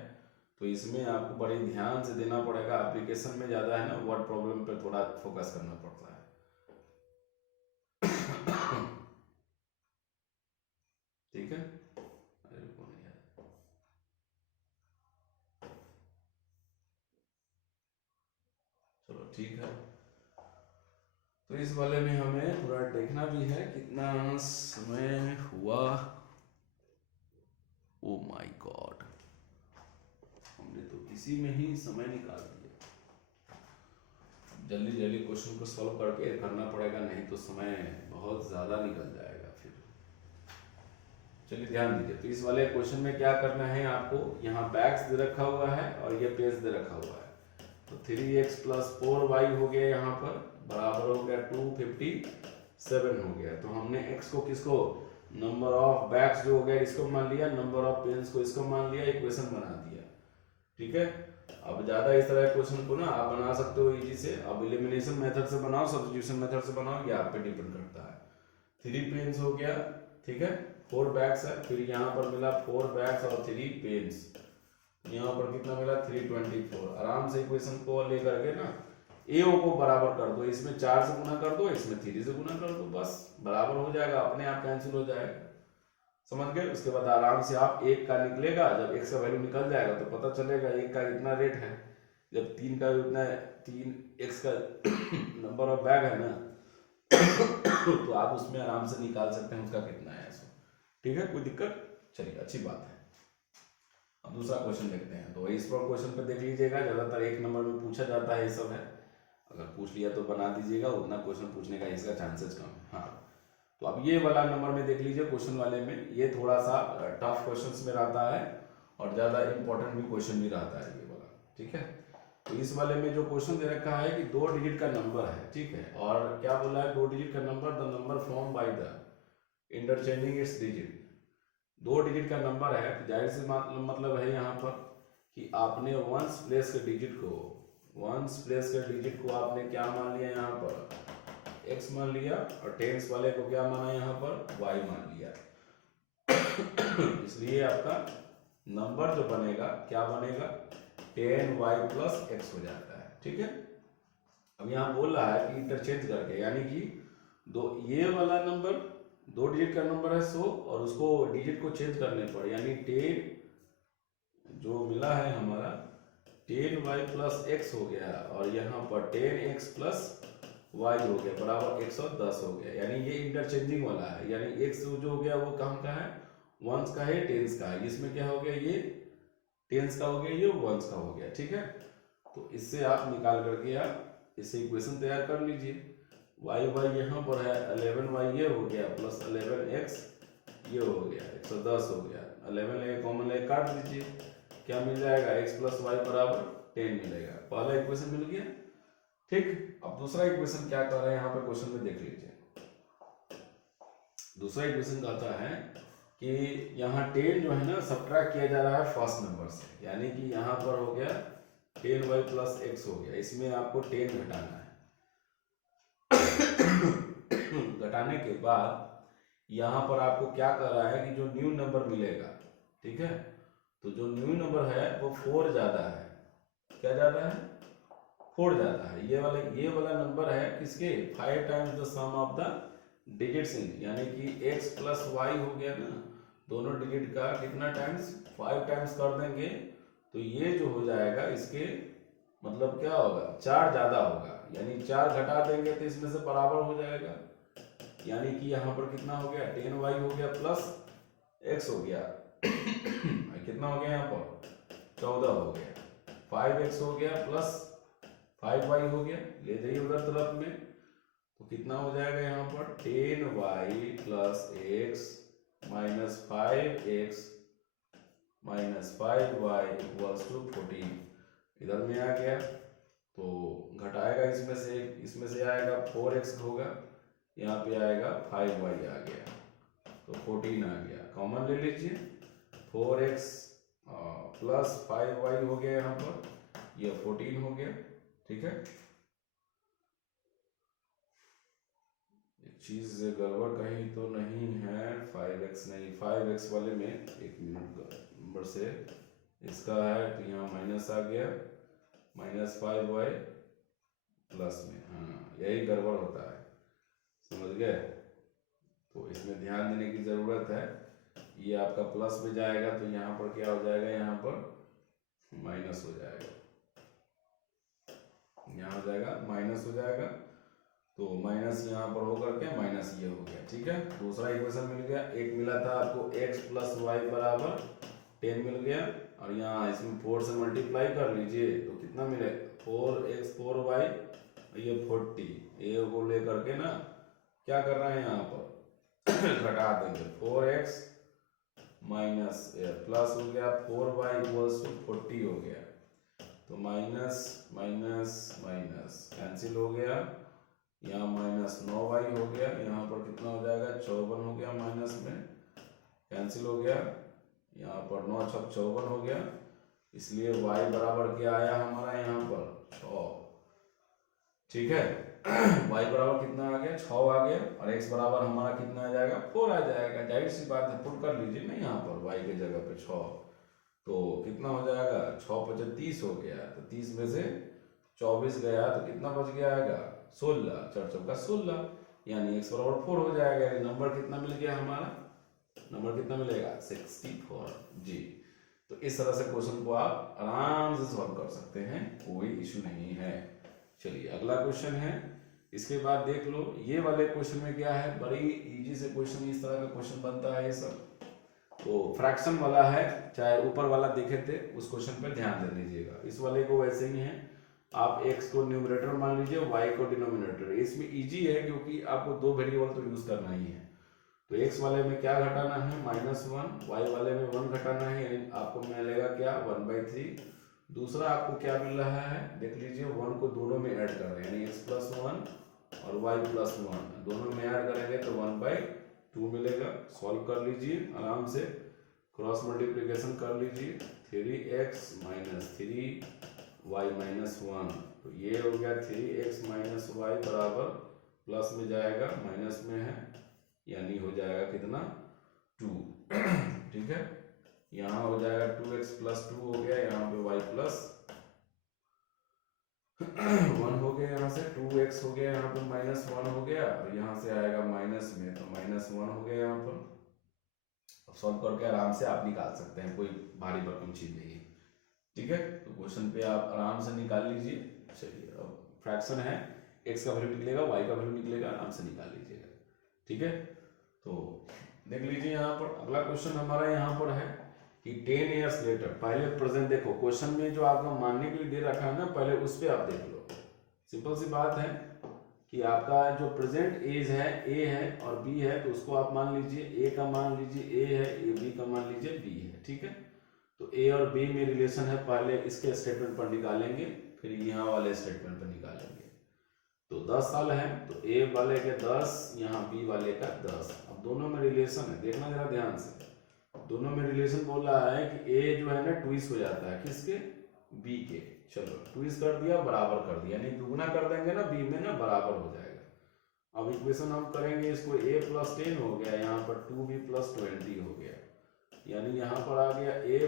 तो इसमें आपको बड़े ध्यान से देना पड़ेगा, एप्लीकेशन में ज़्यादा है ना वर्ड प्रॉब्लम पे थोड़ा फोकस करना पड़ता है, ठीक है। अरे कौन है यार, चलो ठीक है। तो इस वाले में हमें थोड़ा देखना भी है कितना समय हुआ, ओ माय गॉड, हमने तो इसी में ही समय निकाल दिया। जल्दी जल्दी क्वेश्चन को सॉल्व करके करना पड़ेगा, नहीं तो समय बहुत ज़्यादा निकल जाएगा फिर। चलिए ध्यान दीजिए, तो इस वाले क्वेश्चन में क्या करना है आपको, यहाँ बैक्स दे रखा हुआ है और ये पेज दे रखा हुआ है, तो 3x + 4y हो गया, यहाँ पर बराबर हो गया 257 हो गया। तो हमने x को किसको, नंबर ऑफ बैग्स जो हो गया इसको मान लिया, नंबर ऑफ पेन्स को इसको मान लिया, इक्वेशन बना दिया, ठीक है। अब ज्यादा इस तरह क्वेश्चन को ना आप बना सकते हो इजी से, अब एलिमिनेशन मेथड से बनाओ, सब्स्टिट्यूशन मेथड से बनाओ, ये आप पे डिपेंड करता है। 3 पेन्स हो गया, ठीक है, 4 बैग्स है, फिर यहाँ पर मिला 4 बैग्स और 3 पेन्स, यहाँ पर कितना मिला 324। आराम से इक्वेशन को लेकर के ना AO को बराबर कर दो, इसमें 4 से गुना कर दो, इसमें 3 से गुना कर दो, बस बराबर हो जाएगा, अपने आप कैंसिल हो जाएगा, समझ गए। उसके बाद आराम से आप 1 का निकलेगा, जब x का वैल्यू निकल जाएगा तो पता चलेगा 1 का इतना रेट है, जब 3 का उतना 3x का नंबर ऑफ बैग है ना तो आप उसमें आराम से निकाल सकते हैं उसका कितना है, ठीक है, कोई दिक्कत, चलिए अच्छी बात है। अब दूसरा क्वेश्चन देखते हैं, तो इस पर क्वेश्चन पे देख लीजिएगा, ज्यादातर 1 नंबर में पूछा जाता है, ये सब है, अगर पूछ लिया तो बना दीजिएगा, उतना क्वेश्चन पूछने का इसका चांसेस कम है। हाँ, तो अब ये वाला नंबर में देख लीजिए, क्वेश्चन वाले में ये थोड़ा सा टफ क्वेश्चन में रहता है और ज़्यादा इंपॉर्टेंट भी क्वेश्चन भी रहता है ये वाला, ठीक है। तो इस वाले में जो क्वेश्चन दे रखा है कि 2 डिजिट का नंबर है, ठीक है, और क्या बोला है, 2 डिजिट का number, the number form by the interchanging it's digit. 2 digit का नंबर है, तो जाहिर सी मतलब है यहाँ पर कि आपने वंस प्लेस के डिजिट को आपने क्या मान लिया, यहाँ पर x मान लिया, और टेंस वाले को क्या माना, यहाँ पर y मान लिया इसलिए आपका नंबर जो बनेगा क्या बनेगा, 10y + x हो जाता है, ठीक है। अब यहाँ बोल रहा है कि इंटरचेंज करके, यानी कि ये वाला नंबर 2 डिजिट का नंबर है 100, और उसको डिजिट को चेंज करने पर, यानी 10 जो मिला है हमारा 10y + x हो गया, और यहाँ पर 10x + y हो गया बराबर 110 हो गया, यानी ये इंटरचेंजिंग वाला है, यानी x जो हो गया वो कहाँ का है, वंस का है, टेंस का है, इसमें क्या हो गया, ये टेंस का हो गया, ये वंस का हो गया, ठीक है। तो इससे आप निकाल करके आप इससे इक्वेशन तैयार कर लीजिए, y यहाँ पर है 11y ये हो गया प्लस 11x ये हो गया 110 हो गया, 11 ले कॉमन ले काट दीजिए, क्या मिल जाएगा, x + y बराबर 10 मिलेगा। पहला इक्वेशन मिल गया, ठीक। अब दूसरा इक्वेशन क्या कर रहे हैं यहाँ पे क्वेश्चन में देख लीजिए। दूसरा इक्वेशन कहता है कि यहाँ 10 जो है ना सब्ट्रैक्ट किया जा रहा है फर्स्ट नंबर से, यानी कि यहाँ पर हो गया 10y प्लस x हो गया, इसमें आपको 10 घटाना है। घटाने के बाद यहाँ पर आपको क्या कर रहा है कि जो न्यू नंबर मिलेगा, ठीक है, तो जो न्यू नंबर है वो 4 ज्यादा है। क्या ज्यादा है? 4 ज्यादा है। ये वाला नंबर है किसके? 5 times the sum of the digits in, यानी कि x प्लस y हो गया ना, दोनों डिजिट का कितना टाइम्स? 5 टाइम्स कर देंगे तो ये जो हो जाएगा इसके मतलब क्या होगा? 4 ज्यादा होगा, यानी 4 घटा देंगे तो इसमें से बराबर हो जाएगा, यानी कि यहाँ पर कितना हो गया? 10y हो गया प्लस x हो गया कितना हो गया यहाँ पर? 14 हो गया। 5x हो गया प्लस 5y हो गया, ले जाइए उधर तरफ में, तो कितना हो जाएगा यहाँ पर? 10y plus x minus 5x minus 5y equals to 14। इधर में आ गया तो घटाएगा इसमें से आएगा 4x होगा, यहाँ पे आएगा 5y आ गया, तो 14 आ गया। कॉमन ले लीजिए, 4x प्लस 5y हो गया यहाँ पर, ये 14 हो गया, ठीक है। एक चीज गड़बड़ कहीं तो नहीं है, 5x नहीं, 5x वाले में एक मिनट नंबर से इसका है तो यहाँ माइनस आ गया, माइनस 5y प्लस में, हाँ यही गड़बड़ होता है, समझ गए। तो इसमें ध्यान देने की जरूरत है। ये आपका प्लस में जाएगा तो यहाँ पर क्या हो जाएगा? यहाँ पर माइनस हो जाएगा, यहाँ हो जाएगा माइनस हो जाएगा, तो माइनस यहाँ पर होकर के माइनस ये हो गया, ठीक है। दूसरा इक्वेशन मिल गया। एक मिला था आपको x प्लस वाई बराबर 10 मिल गया, और यहाँ इसमें 4 से मल्टीप्लाई कर लीजिए तो कितना मिले? 4x 4y, ये 40, ये को लेकर के ना क्या कर रहे हैं यहाँ पर घटा देंगे, 4x माइनस प्लस हो गया 4y इक्वल्स टू 40 हो गया, तो माइनस माइनस माइनस कैंसिल हो गया, यहाँ माइनस 9y हो गया, यहाँ पर कितना हो जाएगा? 54 हो गया, माइनस में कैंसिल हो गया, यहाँ पर 9 छक 54 हो गया, इसलिए y बराबर क्या आया हमारा यहाँ पर? 6, ठीक है। y बराबर कितना आ गया? 6 आ गया, और x बराबर हमारा कितना आ जाएगा? 4 आ जाएगा। जाहिर सी बात है, पुट कर लीजिए ना यहाँ पर y के जगह पे 6, तो कितना हो जाएगा? 6 × 30 हो गया, तो 30 में से 24 गया तो कितना बच गया आएगा? 16, 4 चौका 16, यानी x बराबर 4 हो जाएगा। नंबर कितना मिल गया हमारा? नंबर कितना मिलेगा? 64 जी। तो इस तरह से क्वेश्चन को आप आराम से सॉल्व कर सकते हैं, कोई इशू नहीं है। चलिए अगला क्वेश्चन है, इसके बाद देख लो ये वाले क्वेश्चन में क्या है, बड़ी इजी से क्वेश्चन, इस तरह का क्वेश्चन बनता है ये सब। तो फ्रैक्शन वाला है, चाहे ऊपर वाला देखे थे उस क्वेश्चन पे ध्यान दे लीजिएगा। इस वाले को वैसे ही है, आप x को न्यूमरेटर मान लीजिए, y को डिनोमिनेटर। इसमें इजी है क्योंकि आपको 2 वेरिएबल तो यूज करना ही है। तो x वाले में क्या घटाना है? -1, y वाले में 1 घटाना है, यानी आपको मिलेगा क्या? 1/3। दूसरा आपको क्या मिल रहा है देख लीजिए, 1 को दोनों में ऐड कर रहे हैं, यानी x + 1 और y + 1 दोनों में ऐड करेंगे तो 1/2 मिलेगा। सॉल्व कर लीजिए आराम से, क्रॉस मल्टीप्लिकेशन कर लीजिए, 3x - 3y - 1, तो ये हो गया 3x - y बराबर प्लस में जाएगा, माइनस में है, यानी हो जाएगा कितना? 2 ठीक है। यहाँ हो जाएगा 2x + 2 हो गया, यहाँ पे y + 1 हो गया, यहाँ से 2x हो गया, यहाँ पे -1 हो गया, और यहाँ से आएगा माइनस में तो -1 हो गया यहाँ पर। अब सॉल्व करके आराम से आप निकाल सकते हैं, कोई भारी भरकम चीज नहीं है, ठीक है। तो क्वेश्चन पे आप आराम से निकाल लीजिए। चलिए अब फ्रैक्शन है, x का वैल्यू निकलेगा, y का वैल्यू निकलेगा, आराम से निकाल लीजिएगा, ठीक है। तो देख लीजिए यहाँ पर अगला क्वेश्चन हमारा यहाँ पर है कि 10 ईयर्स लेटर, पहले प्रेजेंट देखो, क्वेश्चन में जो आपका मानने के लिए दे रखा है ना, पहले उस पर आप देख लो। सिंपल सी बात है कि आपका जो प्रेजेंट एज है ए है और बी है, तो उसको आप मान लीजिए, ए का मान लीजिए ए है, ए बी का मान लीजिए बी है, ठीक है। तो ए और बी में रिलेशन है, पहले इसके स्टेटमेंट पर निकालेंगे, फिर यहाँ वाले स्टेटमेंट पर निकालेंगे। तो 10 साल है तो ए वाले के 10, यहाँ बी वाले का 10। अब दोनों में रिलेशन है, देखना जरा ध्यान से, दोनों में रिलेशन बोल रहा है कि ए जो है ना ट्विस्ट हो जाता है किसके, बी के। चलो ट्विस्ट कर दिया, बराबर कर दिया, यानी दुगना कर देंगे ना बी में ना, बराबर हो जाएगा। अब इक्वेशन हम करेंगे इसको, a + 10 हो गया, यहाँ पर 2b + 20 हो गया, यानी यहाँ पर आ गया a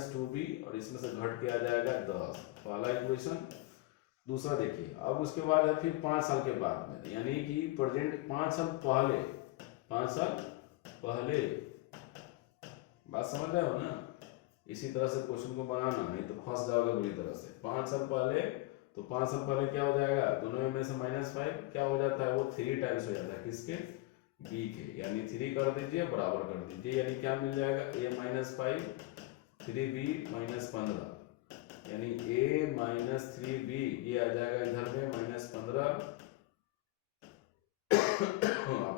- 2b और इसमें से घट के आ जाएगा 10, पहला इक्वेशन। दूसरा देखिए, अब उसके बाद है फिर 5 साल के बाद में, यानी कि प्रेजेंट 5 साल पहले, 5 साल पहले, बात समझ रहे हो ना। इसी तरह से क्वेश्चन को बनाना, नहीं तो फंस जाओगे बुरी तरह से। 5 साल पहले, तो 5 साल पहले क्या हो जाएगा, दोनों में से -5 क्या हो जाता है, वो 3 टाइम्स हो जाता है किसके, बी के, यानी 3 कर दीजिए, बराबर कर दीजिए, यानी क्या मिल जाएगा, a - 5 3b - 15, यानी a - 3b ये आ जाएगा इधर में -15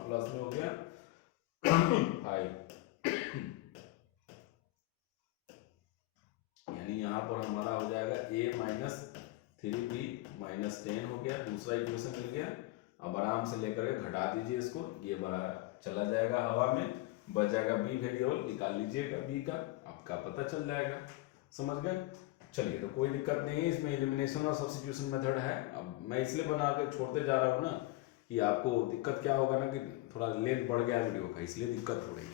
प्लस में हो गया 5, यानी यहाँ पर हमारा हो जाएगा a - 3b - 10 हो गया, दूसरा इक्वेशन मिल गया। अब आराम से लेकर के घटा दीजिए इसको, ये बड़ा चला जाएगा हवा में, बच जाएगा b वेरिएबल, निकाल लीजिएगा b का, आपका पता चल जाएगा। समझ गए। चलिए, तो कोई दिक्कत नहीं है, इसमें एलिमिनेशन और सब्स्टिट्यूशन मेथड है। अब मैं इसलिए बना के छोड़ते जा रहा हूँ ना कि आपको दिक्कत क्या होगा ना कि थोड़ा लेंथ बढ़ गया वीडियो का, इसलिए दिक्कत हो रही है,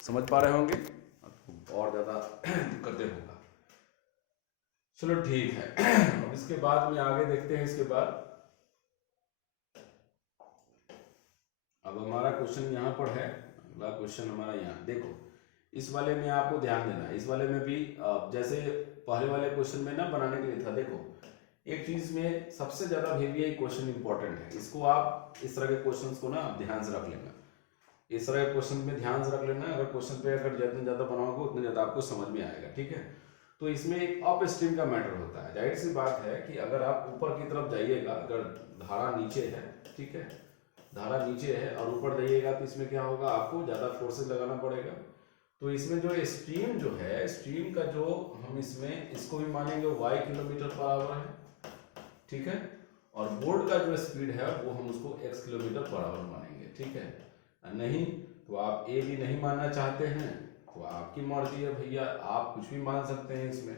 समझ पा रहे होंगे, और ज़्यादा दिक्कतें होगा। चलो ठीक है। अब इसके बाद में आगे देखते हैं। इसके बाद अब हमारा क्वेश्चन यहाँ पर है, अगला क्वेश्चन हमारा यहाँ देखो, इस वाले में आपको ध्यान देना है। इस वाले में भी जैसे पहले वाले क्वेश्चन में ना बनाने के लिए था, देखो एक चीज में सबसे ज्यादा VBI क्वेश्चन इंपॉर्टेंट है, इसको आप इस तरह के क्वेश्चन को ना ध्यान से रख लेना, इस तरह के क्वेश्चन में ध्यान से रख लेना। अगर क्वेश्चन पे अगर जितने ज्यादा बनाओगे उतने ज्यादा आपको समझ में आएगा, ठीक है। तो इसमें एक अप स्ट्रीम का मैटर होता है। जाहिर सी बात है कि अगर आप ऊपर की तरफ जाइएगा, अगर धारा नीचे है, ठीक है, धारा नीचे है और ऊपर जाइएगा तो इसमें क्या होगा, आपको ज्यादा फोर्सेस लगाना पड़ेगा। तो इसमें जो स्ट्रीम जो है, स्ट्रीम का जो हम इसमें इसको भी मानेंगे y km/h है, ठीक है, और बोर्ड का जो स्पीड है वो हम उसको x km/h मानेंगे, ठीक है। नहीं तो आप ए भी नहीं मानना चाहते हैं तो आपकी मर्जी है भैया, आप कुछ भी मान सकते हैं इसमें,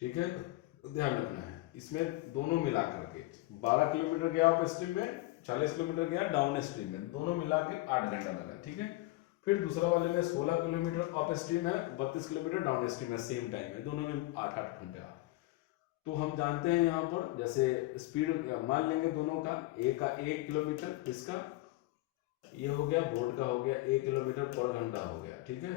ठीक है। ध्यान रखना है इसमें दोनों मिला करके 12 किलोमीटर गया अप स्ट्रीम में, 40 किलोमीटर गया डाउन स्ट्रीम में, दोनों मिला के 8 घंटा लगा, ठीक है। फिर दूसरा वाले में 16 किलोमीटर अप स्ट्रीम है, 32 किलोमीटर डाउन स्ट्रीम है, सेम टाइम है, दोनों में 8-8 घंटा। तो हम जानते हैं यहाँ पर जैसे स्पीड मान लेंगे दोनों का, ए का 1 किलोमीटर, इसका ये हो गया, बोर्ड का हो गया 1 km/घंटा हो गया, ठीक है,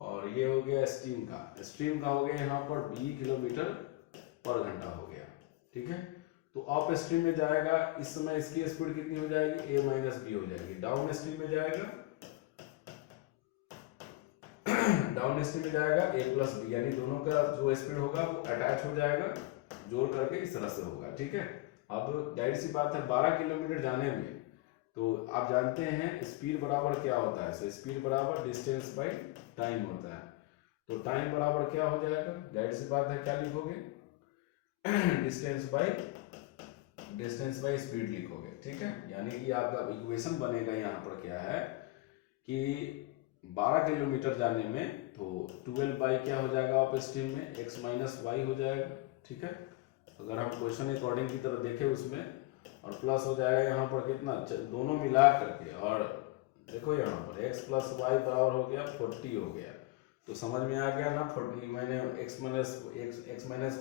और ये हो गया स्ट्रीम का हो गया यहाँ पर 20 km/घंटा हो गया, ठीक है। तो अप स्ट्रीम में जाएगा, इस समय इसकी स्पीड कितनी हो जाएगी, a - b हो जाएगी। डाउन स्ट्रीम में जाएगा डाउन स्ट्रीम में जाएगा a + b, यानी दोनों का जो स्पीड होगा वो अटैच हो जाएगा, जोड़ करके इस तरह से होगा, ठीक है। अब जाहिर सी बात है 12 किलोमीटर जाने में, तो आप जानते हैं स्पीड बराबर क्या होता है, स्पीड बराबर डिस्टेंस बाय टाइम होता है। तो टाइम बराबर क्या हो जाएगा, जाहिर सी बात है क्या लिखोगे, डिस्टेंस बाय स्पीड लिखोगे, ठीक है। यानी कि आपका इक्वेशन बनेगा यहाँ पर क्या है कि 12 किलोमीटर जाने में तो 12 बाई क्या हो जाएगा अप स्ट्रीम में, x - y हो जाएगा, ठीक है। अगर हम क्वेश्चन अकॉर्डिंग की तरह देखें उसमें, और प्लस हो जाएगा यहाँ पर कितना, दोनों मिला करके, और देखो यहाँ पर x + y बराबर हो गया 40 हो गया। तो समझ में आ गया ना, 40 मैंने x -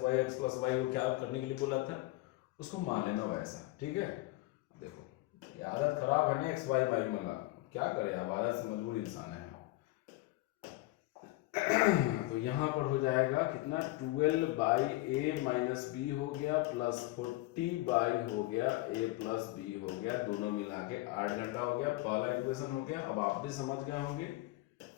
y x + y को क्या करने के लिए बोला था, उसको मान लेना वैसा, ठीक है। देखो ये आदत खराब है ना, x y वाला, क्या करे, अब आदत से मजबूर इंसान है। तो यहाँ पर हो जाएगा कितना, 12 बाई a - b हो गया प्लस 40 बाई हो गया a + b हो गया, दोनों मिला के 8 घंटा हो गया, पहला इक्वेशन हो गया। अब आप भी समझ गए होंगे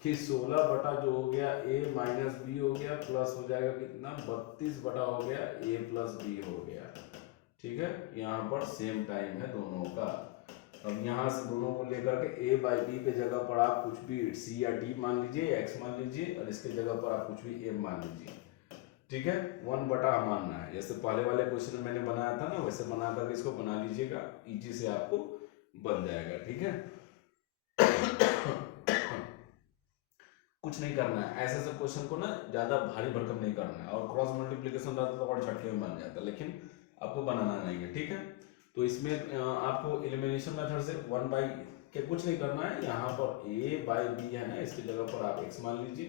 कि 16 बटा जो हो गया a - b हो गया, प्लस हो जाएगा कितना, 32 बटा हो गया a + b हो गया, ठीक है। यहाँ पर सेम टाइम है दोनों का। अब यहाँ से दोनों को लेकर के a बाई बी के जगह पर आप कुछ भी c या d मान लीजिए, x मान लीजिए, और इसके जगह पर आप कुछ भी m मान लीजिए। ठीक है, 1 बटा मानना है, जैसे पहले वाले क्वेश्चन में मैंने बनाया था ना, वैसे बना करके इसको बना लीजिएगा, इजी से आपको बन जाएगा। ठीक है, कुछ नहीं करना है, ऐसे सब क्वेश्चन को ना ज्यादा भारी भरकम नहीं करना है, और क्रॉस मल्टीप्लिकेशन रहता तो और झटके में बन जाता, लेकिन आपको बनाना नहीं है। ठीक है, तो इसमें आपको एलिमिनेशन मेथड से 1 बाई के कुछ नहीं करना है, यहाँ पर a बाई बी है ना, इसकी जगह पर आप x मान लीजिए,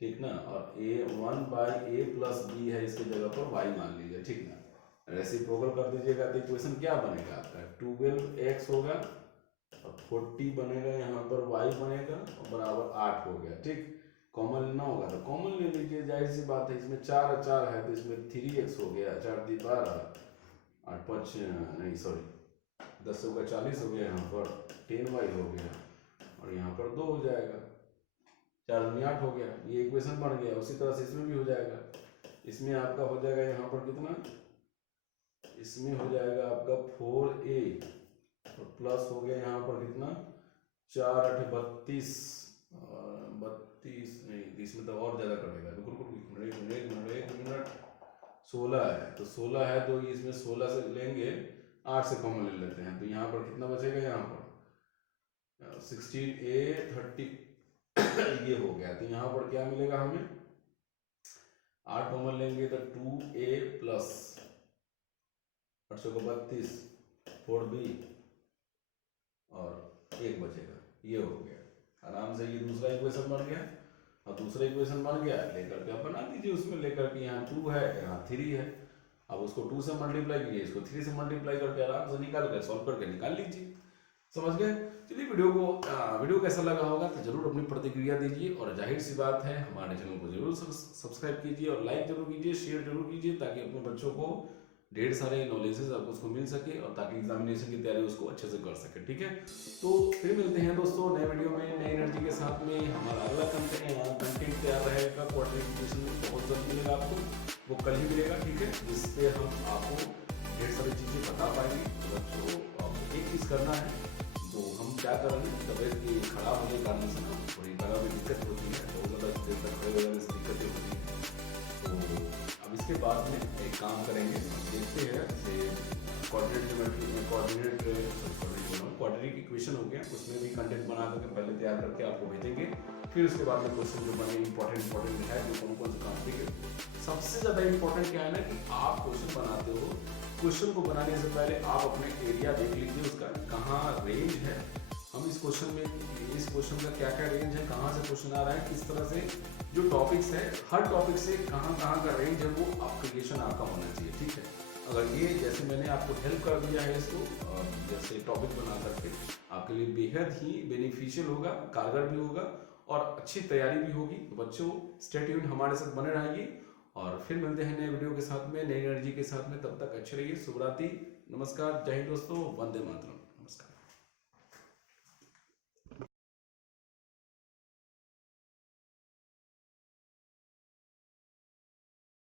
ठीक ना, और a1 by a plus b है, इसकी जगह पर y मान लीजिए। ठीक ना, रेसिप्रोकल कर दीजिएगा तो इक्वेशन क्या बनेगा आपका, 12x होगा और 40 बनेगा, यहाँ पर y बनेगा और बराबर 8 हो गया। ठीक, कॉमन लेना होगा तो कॉमन ले लीजिए, जाहिर सी बात है, इसमें 4 4 है तो इसमें 3x हो गया, 4 दी 12, 8 5 नहीं सॉरी 10 होगा 40 हो गया, यहाँ पर 10y हो गया और यहाँ पर 2 हो जाएगा, 4 दूनी 8 हो गया, ये इक्वेशन बन गया। उसी तरह से इसमें भी हो जाएगा, इसमें आपका हो जाएगा यहाँ पर कितना, इसमें हो जाएगा आपका 4a और प्लस हो गया यहाँ पर कितना, 4 8 32 32 नहीं, इसमें तो और ज्यादा कटेगा, एक मिनट 16 है, तो 16 है तो इसमें 16 से लेंगे, 8 से कॉमन ले लेते हैं, तो यहाँ पर कितना बचेगा, यहाँ पर 16a 30 ये हो गया, तो यहाँ पर क्या मिलेगा हमें, 8 कॉमन लेंगे तो 2a प्लस 8 को 32 4b और 1 बचेगा, ये हो गया आराम से, ये दूसरा इक्वेशन बन गया। और दूसरा इक्वेशन बन गया, लेकर के आप बना दीजिए, उसमें लेकर के यहाँ 2 है, यहाँ 3 है, अब उसको 2 से मल्टीप्लाई कीजिए, इसको 3 से मल्टीप्लाई करके आराम से निकाल कर सॉल्व करके निकाल लीजिए। समझ गए? चलिए, वीडियो कैसा लगा होगा तो जरूर अपनी प्रतिक्रिया दीजिए, और जाहिर सी बात है हमारे चैनल को जरूर सब्सक्राइब कीजिए और लाइक जरूर कीजिए, शेयर जरूर कीजिए, ताकि अपने बच्चों को ढेर सारे नॉलेजेस आपको उसको मिल सके, और ताकि एग्जामिनेशन की तैयारी उसको अच्छे से कर सके। ठीक है, तो फिर मिलते हैं दोस्तों नए वीडियो में नई एनर्जी के साथ में। हमारा अगला कंटेंट तैयार रहेगा, क्वाड्रेटिक बहुत जल्द मिलेगा आपको, वो कल ही मिलेगा। ठीक है, जिससे हम आपको ढेर सारी चीज़ें बता पाएंगे। तो बच्चों, आपको एक चीज़ करना है, तो हम क्या करेंगे, तबियत की खराब होने के कारण से ना थोड़ी गला में दिक्कत होती है, बहुत ज़्यादा देर तक खड़े हो जाने से दिक्कतें होती हैं। तो अब इसके बाद में एक काम करेंगे, देखते हैं क्वाड्रेटिक इक्वेशन हो गया, उसमें भी कंटेंट बना करके पहले तैयार करके आपको भेजेंगे, फिर उसके बाद में क्वेश्चन जो बने इंपॉर्टेंट है, जो कौन कौन से कॉम्प्लिकेट। सबसे ज़्यादा इंपॉर्टेंट क्या है ना, कि आप क्वेश्चन बनाते हो, क्वेश्चन को बनाने से पहले आप अपने एरिया देख लीजिए, उसका कहाँ रेंज है, हम इस क्वेश्चन का क्या क्या रेंज है, कहाँ से क्वेश्चन आ रहा है, किस तरह से जो टॉपिक्स है, हर टॉपिक से कहाँ का रेंज है, वो एप्लीकेशन आपका होना चाहिए। ठीक है, अगर ये जैसे मैंने आपको हेल्प कर दिया है इसको, जैसे टॉपिक बना करके, आपके लिए बेहद ही बेनिफिशियल होगा, कारगर भी होगा और अच्छी तैयारी भी होगी। तो बच्चों, स्टे ट्यून्ड, हमारे साथ बने रहिए, और फिर मिलते हैं नए वीडियो के साथ में, नई एनर्जी के साथ में। तब तक अच्छे रहिए, शुभ रात्रि, नमस्कार, जय हिंद दोस्तों, वंदे मातरम।